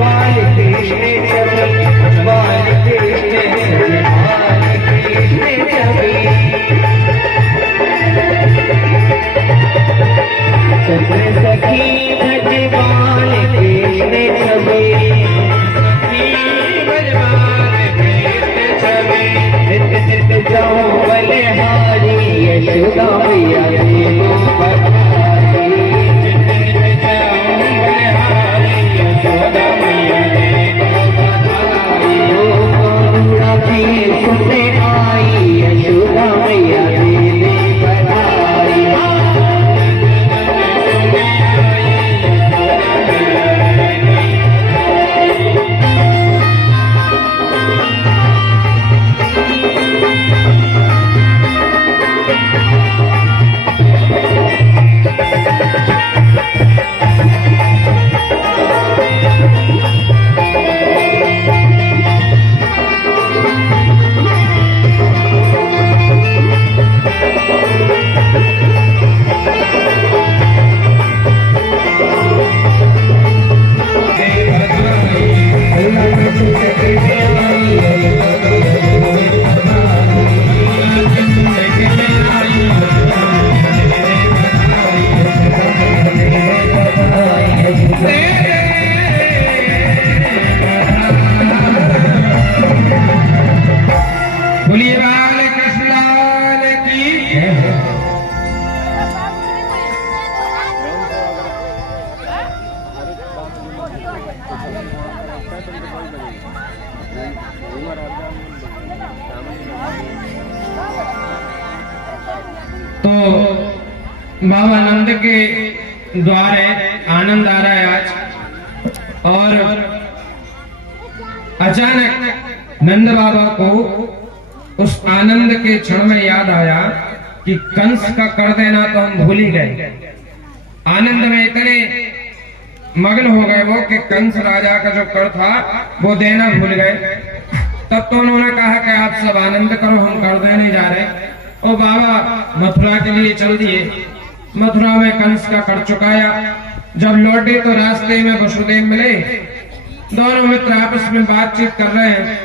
बाल कृष्ण छवि बाल कृष्ण भजे बाल कृष्ण छवि चंद्र सखी भजे बाल कृष्ण छवि नित्य नित्य जाओ बलिहारी यशोदा मैया देवो पधारी नित्य नित्य जाओ बलिहारी यशोदा मैया देवो पधारी ओ करुणा की सुनने आई यशोदा मैया देवी पधारी बोलिए बाल कृष्ण लाल की जय। तो बाबा नंद के द्वारे आनंद आ रहा है आज, और अचानक नंद बाबा को उस आनंद के क्षण में याद आया कि कंस का कर देना तो हम भूल ही गए। आनंद में इतने मग्न हो गए वो कि कंस राजा का जो कर था वो देना भूल गए। तब तो उन्होंने कहा कि आप सब आनंद करो, हम कर देने जा रहे। और बाबा मथुरा के लिए चल दिए। मथुरा में कंस का कर चुकाया। जब लौटे तो रास्ते में वसुदेव मिले। दोनों मित्र आपस में बातचीत कर रहे हैं।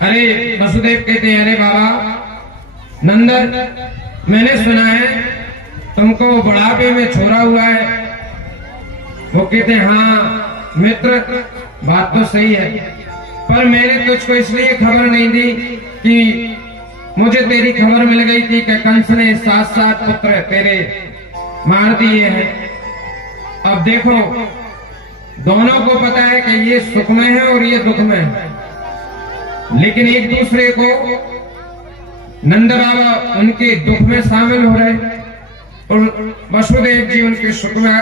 अरे वसुदेव कहते हैं, अरे बाबा नंदन, मैंने सुना है तुमको बुढ़ापे में छोड़ा हुआ है। वो कहते हैं, हाँ मित्र, बात तो सही है, पर मैंने तुझको इसलिए खबर नहीं दी कि मुझे तेरी खबर मिल गई थी कि कंस ने 7 पुत्र तेरे मार दिए हैं। अब देखो, दोनों को पता है कि ये सुख में है और ये दुख में है, लेकिन एक दूसरे को नंद बाबा उनके दुख में शामिल हो रहे और वसुदेव जी उनके सुख में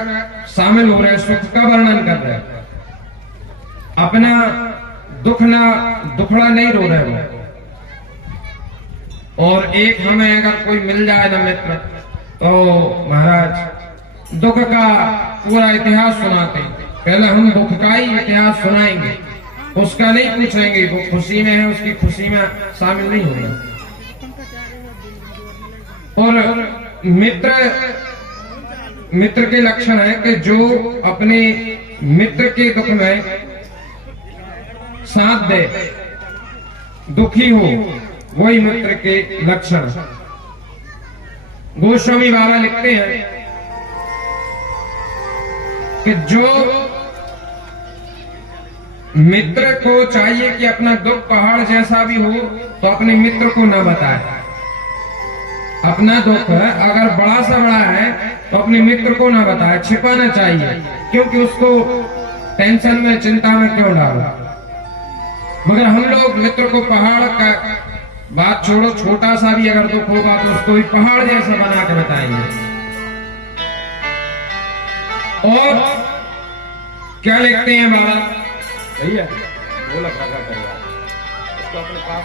शामिल हो रहे, सुख का वर्णन कर रहे, अपना दुखड़ा नहीं रो रहे वो। और एक हमें अगर कोई मिल जाए ना मित्र, तो महाराज दुख का पूरा इतिहास सुनाते। पहले हम दुख का ही इतिहास सुनाएंगे, उसका नहीं पूछेंगे। वो खुशी में है, उसकी खुशी में शामिल नहीं होगा। और मित्र के लक्षण है कि जो अपने मित्र के दुख में साथ दे, दुखी हो, वही मित्र के लक्षण। गोस्वामी बाबा लिखते हैं कि जो मित्र को चाहिए कि अपना दुख पहाड़ जैसा भी हो तो अपने मित्र को न बताए। अपना दुख अगर बड़ा सा बड़ा है तो अपने मित्र को न बताए, छिपाना चाहिए, क्योंकि उसको टेंशन में, चिंता में क्यों डालो। मगर हम लोग मित्र को पहाड़ का बात छोड़ो, छोटा सा भी अगर दुख होगा तो उसको भी पहाड़ जैसा बना के बताएंगे। और क्या लिखते हैं बाबा? भैया बोला उसको अपने पास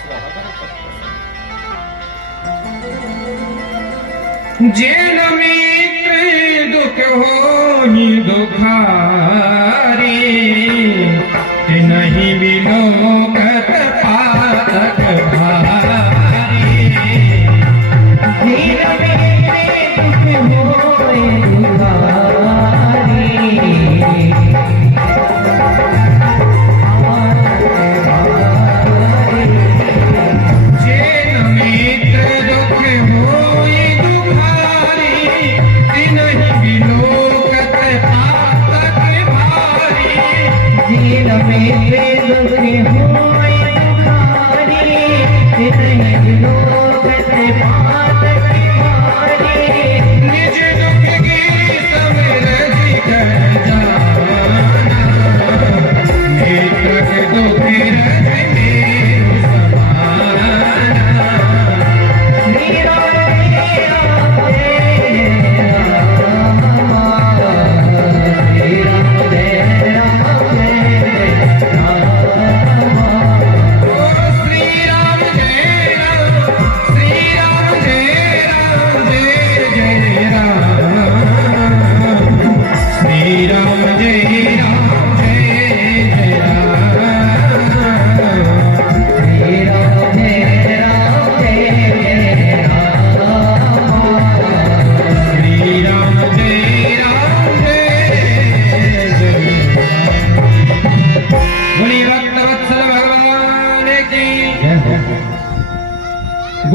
जेन मित्र दुख हो दुखारी, नहीं बिलोकत पातक भारी। जेन मित्र दुख हो दुखारी,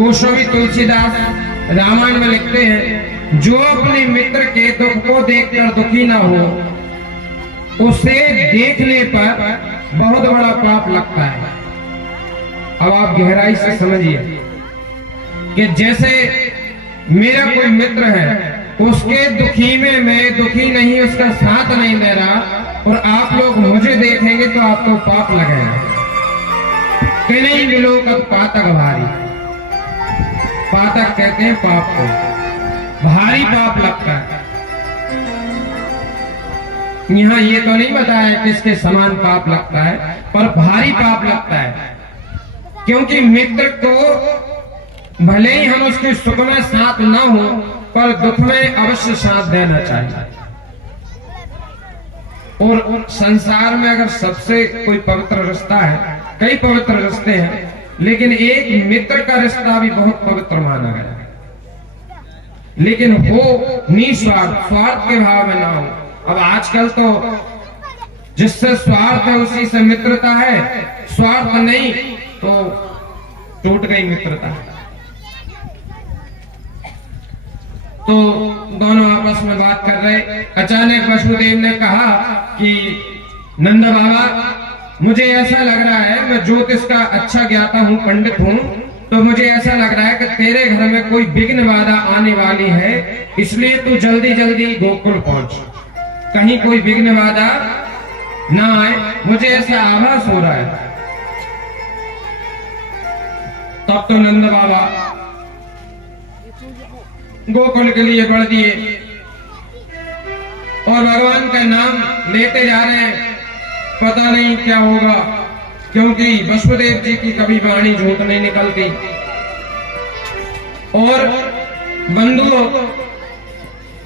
गोस्वामी तुलसीदास रामायण में लिखते हैं, जो अपने मित्र के दुख को देखकर दुखी ना हो, उसे देखने पर बहुत बड़ा पाप लगता है। अब आप गहराई से समझिए कि जैसे मेरा कोई मित्र है, उसके दुखी में मैं दुखी नहीं, उसका साथ नहीं दे रहा, और आप लोग मुझे देखेंगे तो आपको पाप लगेगा। कि नहीं मिलो कब पातक भारी, पातक कहते हैं पाप को, भारी पाप लगता है। यहाँ ये तो नहीं बताया किसके समान पाप लगता है, पर भारी पाप लगता है, क्योंकि मित्र को भले ही हम उसके सुख में साथ ना हो, पर दुख में अवश्य साथ देना चाहिए। और संसार में अगर सबसे कोई पवित्र रिश्ता है, कई पवित्र रिश्ते हैं, लेकिन एक मित्र का रिश्ता भी बहुत पवित्र माना गया है, लेकिन हो निस्वार्थ, स्वार्थ के भाव में ना हो। अब आजकल तो जिससे स्वार्थ है उसी से मित्रता है, स्वार्थ नहीं तो टूट गई मित्रता। तो दोनों आपस में बात कर रहे, अचानक वसुदेव ने कहा कि नंद बाबा, मुझे ऐसा लग रहा है, मैं ज्योतिष का अच्छा ज्ञाता हूँ, पंडित हूँ, तो मुझे ऐसा लग रहा है कि तेरे घर में कोई विघ्न बाधा आने वाली है, इसलिए तू जल्दी जल्दी गोकुल पहुंच, कहीं कोई विघ्न बाधा ना आए, मुझे ऐसा आभास हो रहा है। तब तो नंद बाबा गोकुल के लिए बढ़ दिए और भगवान का नाम लेते जा रहे हैं। पता नहीं क्या होगा, क्योंकि वसुदेव जी की कभी वाणी झूठ नहीं निकलती। और बंधुओं,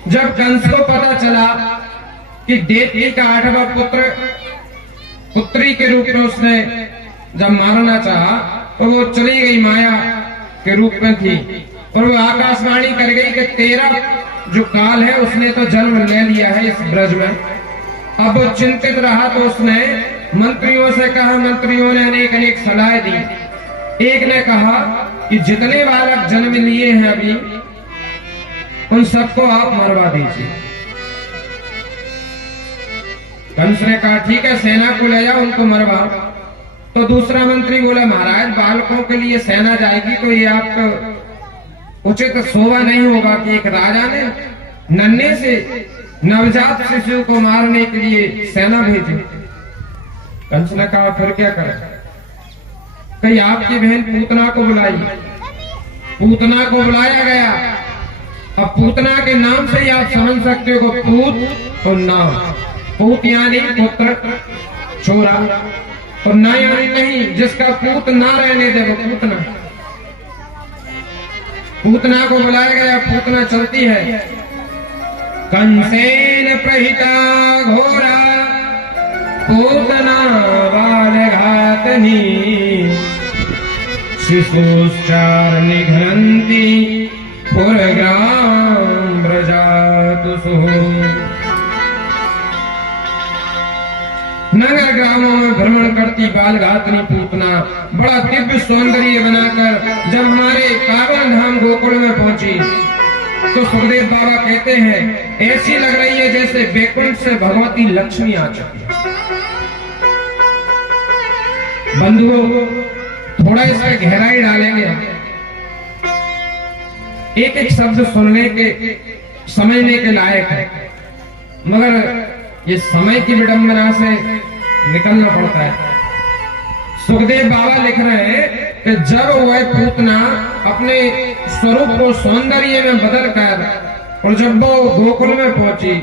जब कंस को पता चला कि देवकी का 8वां पुत्र पुत्री के रूप में उसने जब मारना चाहा, तो वो चली गई माया के रूप में थी, और वो आकाशवाणी कर गई कि तेरा जो काल है उसने तो जन्म ले लिया है इस ब्रज में। अब वो चिंतित रहा तो उसने मंत्रियों से कहा, मंत्रियों ने अनेक अनेक सलाह दी। एक ने कहा कि जितने बालक जन्म लिए हैं अभी, उन सबको आप मरवा दीजिए। कंस ने कहा ठीक है, सेना को ले जाओ, उनको मरवा। तो दूसरा मंत्री बोला, महाराज बालकों के लिए सेना जाएगी तो ये आपका उचित शोभा नहीं होगा कि एक राजा ने नन्हे से नवजात शिशु को मारने के लिए सेना भेजी। कंस ने कहा फिर क्या करें? कहीं आपकी बहन पूतना को बुलाई। पूतना को बुलाया गया। अब पूतना के नाम से ही आप समझ सकते हो, पूत और नाम। पूत यानी पुत्र, छोरा, और ना यानी नहीं, जिसका पूत ना रहने दे वो पूतना। पूतना को बुलाया गया। पूतना चलती है, कंसेन प्रहिता घोरा पूतना बाल घातनी शिशुश्चार निघ्नन्ति पुरग्राम ब्रजातुषु। नगर ग्रामों में भ्रमण करती बाल घातनी पूतना बड़ा दिव्य सौंदर्य बनाकर जब हमारे कावन धाम गोकुल में पहुंची, तो सुखदेव बाबा कहते हैं ऐसी लग रही है जैसे बैकुंठ से भगवती लक्ष्मी आ चुकी है। बंधुओं, थोड़ा इसमें गहराई डालेंगे। एक एक शब्द सुनने के, समझने के लायक है, मगर ये समय की विडंबना से निकलना पड़ता है। सुखदेव बाबा लिख रहे हैं कि जब वह पूतना अपने स्वरूप को सौंदर्य में बदल कर और जब वो गोकुल में पहुंची,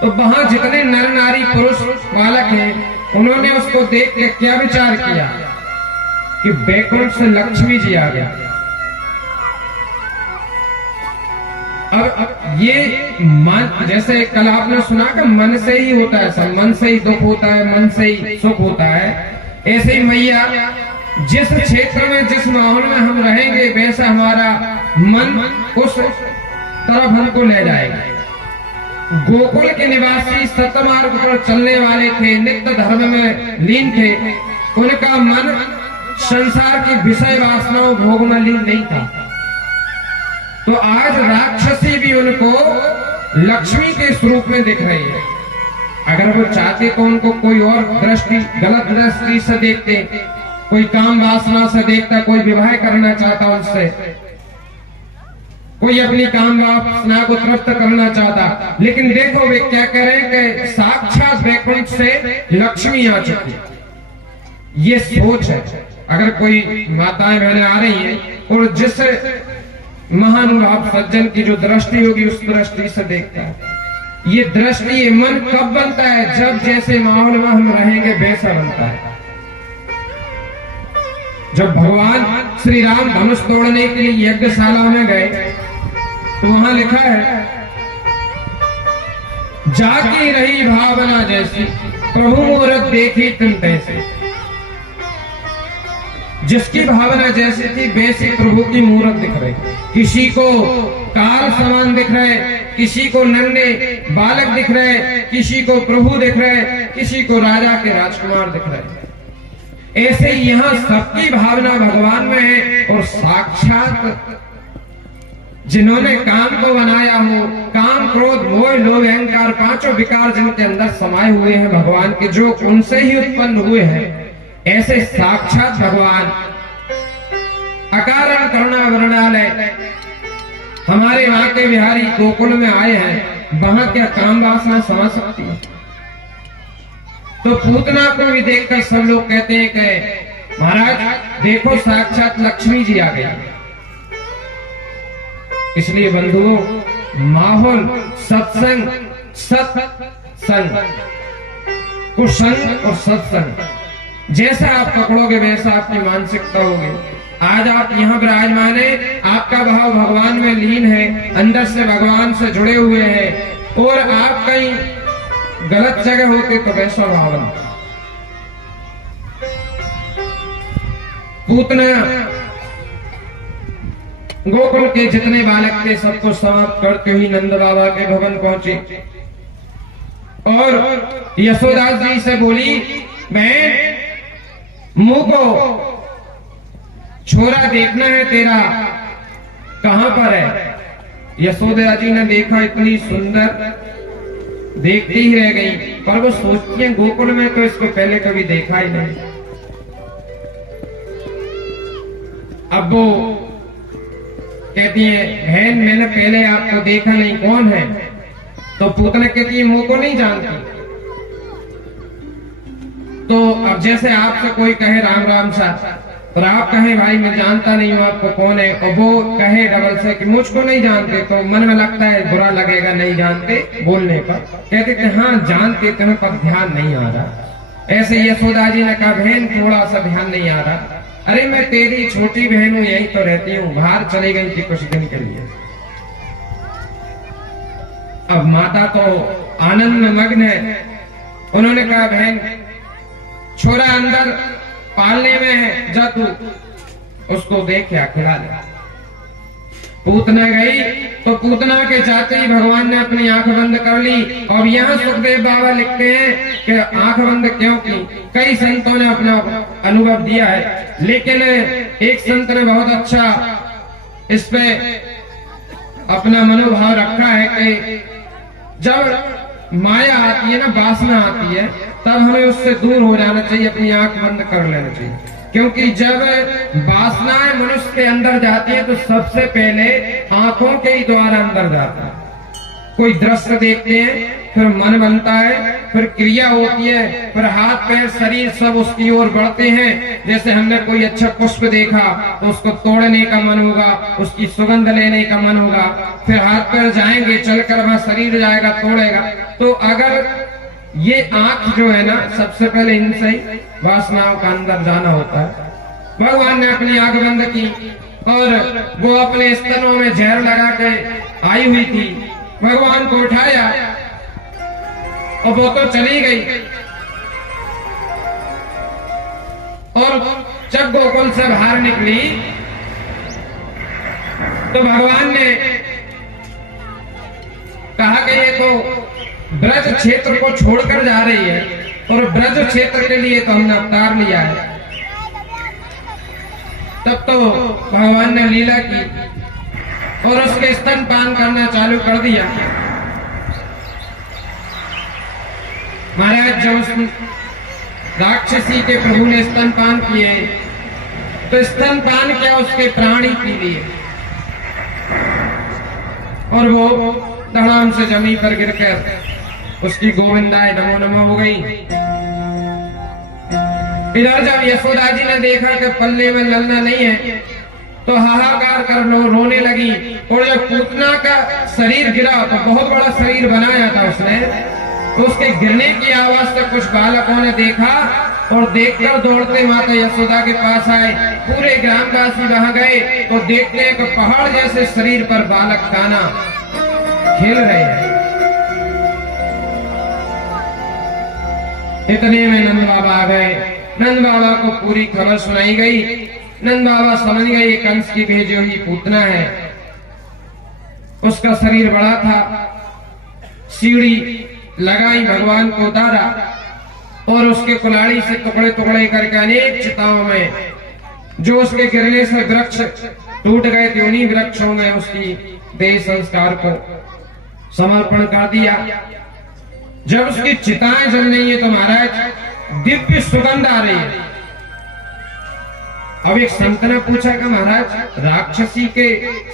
तो वहां जितने नर नारी पुरुष बालक हैं, उन्होंने उसको देख के क्या विचार किया कि बैकुंठ से लक्ष्मी जी आ गया। अब ये मन, जैसे कल आपने सुना कि मन से ही होता है सब, मन से ही दुख होता है, मन से ही सुख होता है। ऐसे ही मैया जिस क्षेत्र में, जिस माहौल में हम रहेंगे, वैसा हमारा मन उस तरफ हमको ले जाएगा। गोकुल के निवासी सतमार्ग पर चलने वाले थे, नित्य धर्म में लीन थे। उनका मन संसार की विषय वासनाओं भोग में लीन नहीं था। तो आज राक्षसी भी उनको लक्ष्मी के स्वरूप में दिख रही है। अगर वो चाहते तो उनको कोई और दृष्टि, गलत दृष्टि से देखते, कोई काम वासना से देखता, कोई विवाह करना चाहता उनसे, कोई अपनी काम वासना को तृप्त करना चाहता। लेकिन देखो वे क्या कह रहे हैं कि साक्षात वैकुंठ से लक्ष्मी आ चुकी। ये सोच है। अगर कोई माताएं बहनें आ रही हैं और जिस महानुभाव सज्जन की जो दृष्टि होगी उस दृष्टि से देखता है। ये दृष्टि, ये मन कब बनता है? जब जैसे माहौल में हम रहेंगे वैसा बनता है। जब भगवान श्री राम धनुष तोड़ने के लिए यज्ञशाला में गए तो वहां लिखा है, जाकी रही भावना जैसी, प्रभु मूरत देखी तुम तैसे। जिसकी भावना जैसी थी वैसी प्रभु की मूरत दिख रही। किसी को काल समान दिख रहे, किसी को नन्हे बालक दिख रहे, किसी को प्रभु दिख रहे, किसी को राजा के राजकुमार दिख रहे। ऐसे यहाँ सबकी भावना भगवान में है। और साक्षात जिन्होंने काम को बनाया हो, काम क्रोध मोह लोभ अहंकार पांचों विकार जिनके अंदर समाये हुए हैं भगवान के, जो उनसे ही उत्पन्न हुए हैं, ऐसे साक्षात भगवान अकारण करुणा वर्णालय हमारे वहां के बिहारी गोकुल में आए हैं। वहां क्या काम वासना समझ सकती है? तो पूतना को भी देखकर सब लोग कहते हैं कि महाराज देखो साक्षात लक्ष्मी जी आ गई। इसलिए बंधुओं, माहौल, सत्संग, सत्संग, कुसंग और सत्संग जैसा आप पकड़ोगे वैसा आपकी मानसिकता होगी। आज आप यहाँ विराजमान है, आपका भाव भगवान में लीन है, अंदर से भगवान से जुड़े हुए हैं, और आप कहीं गलत जगह होते तो वैसा भाव बनता। पूतना गोकुल के जितने बालक थे सबको समाप्त करते हुए नंद बाबा के भवन पहुंचे और यशोदा जी से बोली, बहन मुंह को छोरा देखना है तेरा, कहां पर है? यशोदा जी ने देखा, इतनी सुंदर, देखती ही रह गई। पर वो सोचती है गोकुल में तो इसको पहले कभी देखा ही नहीं। अब वो कहती है, बहन मैंने पहले आपको देखा नहीं, कौन है? तो पूतना कहती है, मुंह को नहीं जानती। तो अब जैसे आपसे कोई कहे राम राम सा, और आप कहे भाई मैं जानता नहीं हूँ आपको कौन है, और वो कहे डबल से कि मुझको नहीं जानते, तो मन में लगता है बुरा लगेगा नहीं जानते बोलने पर। कहते कि हाँ जानते तुम्हें पर ध्यान नहीं आ रहा। ऐसे यशोदा जी ने कहा, बहन थोड़ा सा ध्यान नहीं आ रहा। अरे मैं तेरी छोटी बहन हूँ, यही तो रहती हूँ, बाहर चली गई थी कुछ दिन के लिए। अब माता तो आनंद में मग्न है। उन्होंने कहा, बहन छोरा अंदर पालने में है, जा तू उसको देख क्या खिला ले। पूतना गई तो पूतना के जाते ही भगवान ने अपनी आंख बंद कर ली। और यहाँ सुखदेव बाबा लिखते हैं कि आंख बंद क्यों की? कई संतों ने अपना अनुभव दिया है, लेकिन एक संत ने बहुत अच्छा इस पे अपना मनोभाव रखा है कि जब माया आती है ना, वासना आती है, तब हमें उससे दूर हो जाना चाहिए, अपनी आंख बंद कर लेना चाहिए। क्योंकि जब वासनाएं मनुष्य के अंदर जाती है तो सबसे पहले आंखों के ही द्वारा अंदर जाता है। कोई दृश्य देखते हैं, फिर मन बनता है, फिर क्रिया होती है, फिर हाथ पैर शरीर सब उसकी ओर बढ़ते हैं। जैसे हमने कोई अच्छा पुष्प देखा तो उसको तोड़ने का मन होगा, उसकी सुगंध लेने का मन होगा, फिर हाथ पैर जाएंगे, चलकर वहां शरीर जाएगा, तोड़ेगा। तो अगर ये आंख जो है ना, सबसे पहले इनसे ही वासनाओं का अंदर जाना होता है। भगवान ने अपनी आंख बंद की और वो अपने स्तनों में जहर लगा के आई हुई थी, भगवान को उठाया और वो तो चली गई। और जब गोकुल से बाहर निकली तो भगवान ने कहा कि ये तो ब्रज क्षेत्र को छोड़कर जा रही है, और ब्रज क्षेत्र के लिए तो हमने अवतार लिया है। तब तो भगवान ने लीला की और उसके स्तनपान करना चालू कर दिया। महाराज जब उस राक्षसी के प्रभु ने स्तनपान किए तो स्तनपान क्या उसके प्राण ही पी लिए और वो धड़ाम से जमीन पर गिरकर उसकी गोविंदाए नमो नमो हो गई। इधर जब यशोदा जी ने देखा कि पल्ले में ललना नहीं है तो हाहाकार कर रोने लगी और जब पूतना का शरीर गिरा तो बहुत बड़ा शरीर बनाया था उसने, तो उसके गिरने की आवाज से कुछ बालकों ने देखा और देखकर दौड़ते माता यशोदा के पास आए। पूरे ग्रामवासी वहां गए तो देखते हैं कि पहाड़ जैसे शरीर पर बालक कान्हा खेल रहे हैं। इतने में नंद बाबा आ गए। नंद बाबा को पूरी खबर सुनाई गई। नंद बाबा समझ गए कंस की भेजी हुई पूतना है। उसका शरीर बड़ा था, सीढ़ी लगाई, भगवान को उतारा और उसके कुल्हाड़ी से टुकड़े टुकड़े करके अनेक चिताओं में जो उसके गिरने से वृक्ष टूट गए थे उन्हीं वृक्षों में उसकी देह संस्कार को समर्पण कर दिया। जब उसकी चिताएं जल रही है तो महाराज दिव्य सुगंध आ रही है। अब एक संत ने पूछा कि महाराज राक्षसी के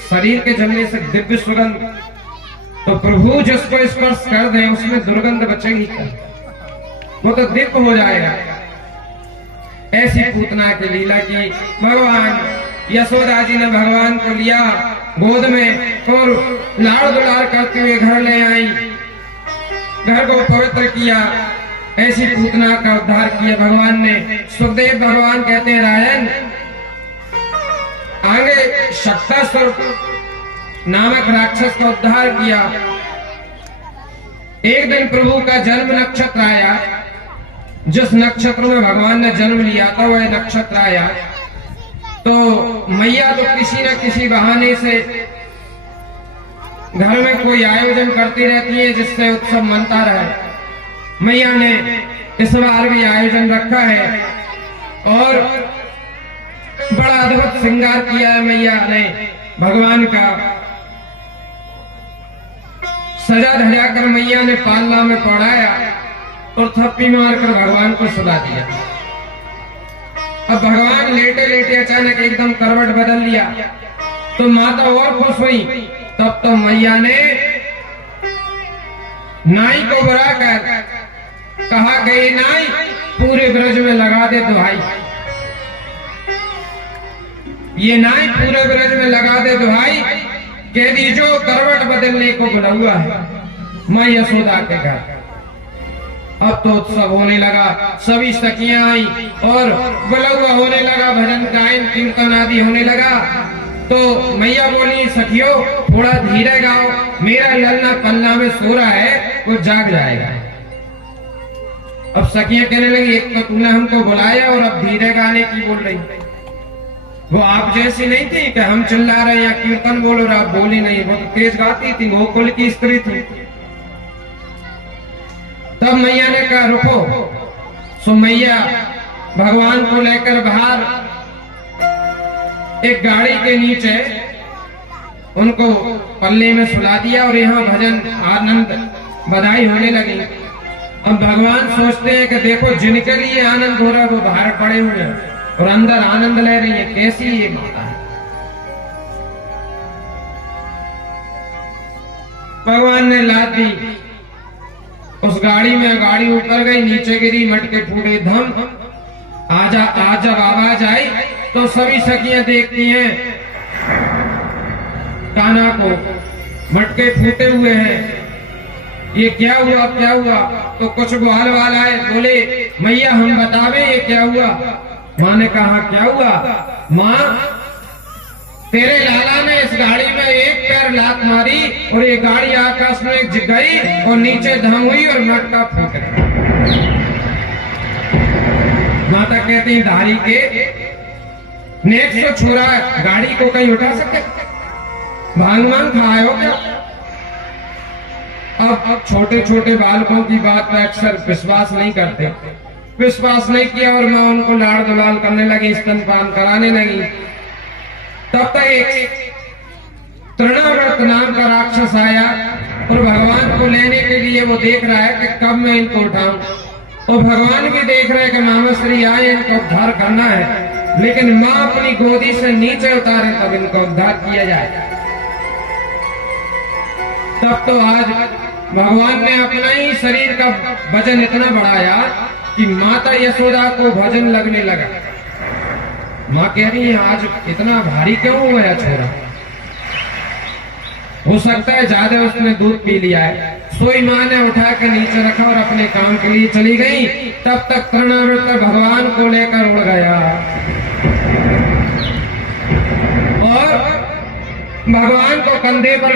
शरीर के जलने से दिव्य सुगंध, तो प्रभु जिसको स्पर्श कर दे उसमें दुर्गंध बचेगी क्या? वो तो दिव्य हो जाएगा। ऐसी पूतना की लीला की। भगवान यशोदा जी ने भगवान को लिया गोद में और लाड़ दुलार करते हुए घर ले आई, घर को पवित्र किया। ऐसी पूतना का उद्धार किया भगवान ने। सुखदेव भगवान कहते हैं रायन आगे शक्तासुर नामक राक्षस का उद्धार किया। एक दिन प्रभु का जन्म नक्षत्र आया। जिस नक्षत्र में भगवान ने जन्म लिया था वह नक्षत्र आया तो मैया तो किसी न किसी बहाने से घर में कोई आयोजन करती रहती है जिससे उत्सव मनता रहे। मैया ने इस बार भी आयोजन रखा है और बड़ा अद्भुत श्रृंगार किया है। मैया ने भगवान का सजा धजा कर मैया ने पालना में पढ़ाया और थप्पी मारकर भगवान को सुला दिया। अब भगवान लेटे लेटे अचानक एकदम करवट बदल लिया तो माता और खुश हुई। तब तो मैया ने नाई को बुलाकर कहा गई नाई पूरे ब्रज में लगा दे दुहाई। ये नाई पूरे ब्रज में लगा दे दुहाई, कह दी जो करवट बदलने को बुला हुआ है मैं यशोदा के घर। अब तो उत्सव होने लगा, सभी सखियां आई और बुलवा होने लगा, भजन गायन कीर्तन आदि होने लगा। तो मैया बोली सखियों थोड़ा धीरे गाओ, मेरा ललना पन्ना में सो रहा है वो जाग जाएगा। अब सखियां कहने लगी एक तो तूने हमको बुलाया और अब धीरे गाने की बोल रही। वो आप जैसी नहीं थी कि हम चिल्ला रहे या कीर्तन बोलो और आप बोली नहीं। वो तो तेज गाती थी, वो कुल की स्त्री थी। तब मैया ने कहा रुको। सो मैया भगवान को लेकर बाहर एक गाड़ी के नीचे उनको पल्ले में सुला दिया और यहाँ भजन आनंद बधाई होने लगी। अब भगवान सोचते हैं कि देखो जिनके लिए आनंद हो रहा है वो बाहर पड़े हुए हैं और अंदर आनंद ले रही है, कैसी ये माता है। भगवान ने लात दी उस गाड़ी में, गाड़ी उतर गई, नीचे गिरी, मटके फूटे धम। आजा आज जब आवाज आई तो सभी सखियां देखती हैं कान्हा को, मटके फूटे हुए हैं। ये क्या हुआ क्या हुआ? तो कुछ ग्वाल वाला है, बोले मैया हम बतावे ये क्या हुआ। माँ ने कहा क्या हुआ? माँ तेरे लाला ने इस गाड़ी में एक पैर लात मारी और ये गाड़ी आकाश में गई और नीचे धम हुई और मटका फूट गया। माता कहती धारी के नेक से छोरा गाड़ी को कहीं उठा सकते? भांग मांग खाए हो क्या? अब छोटे छोटे बालकों की बात पर अक्सर विश्वास नहीं करते। विश्वास नहीं किया और माँ उनको लाड़ दुलाल करने लगी, स्तनपान कराने लगी। तब तक एक तृणाव्रत नाम का राक्षस आया और भगवान को लेने के लिए वो देख रहा है कि कब मैं इनको उठाऊं। और भगवान भी देख रहे हैं कि मामाश्री आए, इनको उद्धार करना है, लेकिन माँ अपनी गोदी से नीचे उतारे तब इनको उद्धार किया जाए। तब तो आज भगवान ने अपना ही शरीर का वजन इतना बढ़ाया कि माता यशोदा को भजन लगने लगा। माँ कह रही है आज इतना भारी क्यों हुआ है छोरा, हो सकता है ज्यादा उसने दूध पी लिया है। सोई माँ ने उठा कर नीचे रखा और अपने काम के लिए चली गई। तब तक तृणाव्रत भगवान को लेकर उड़ गया और भगवान को कंधे पर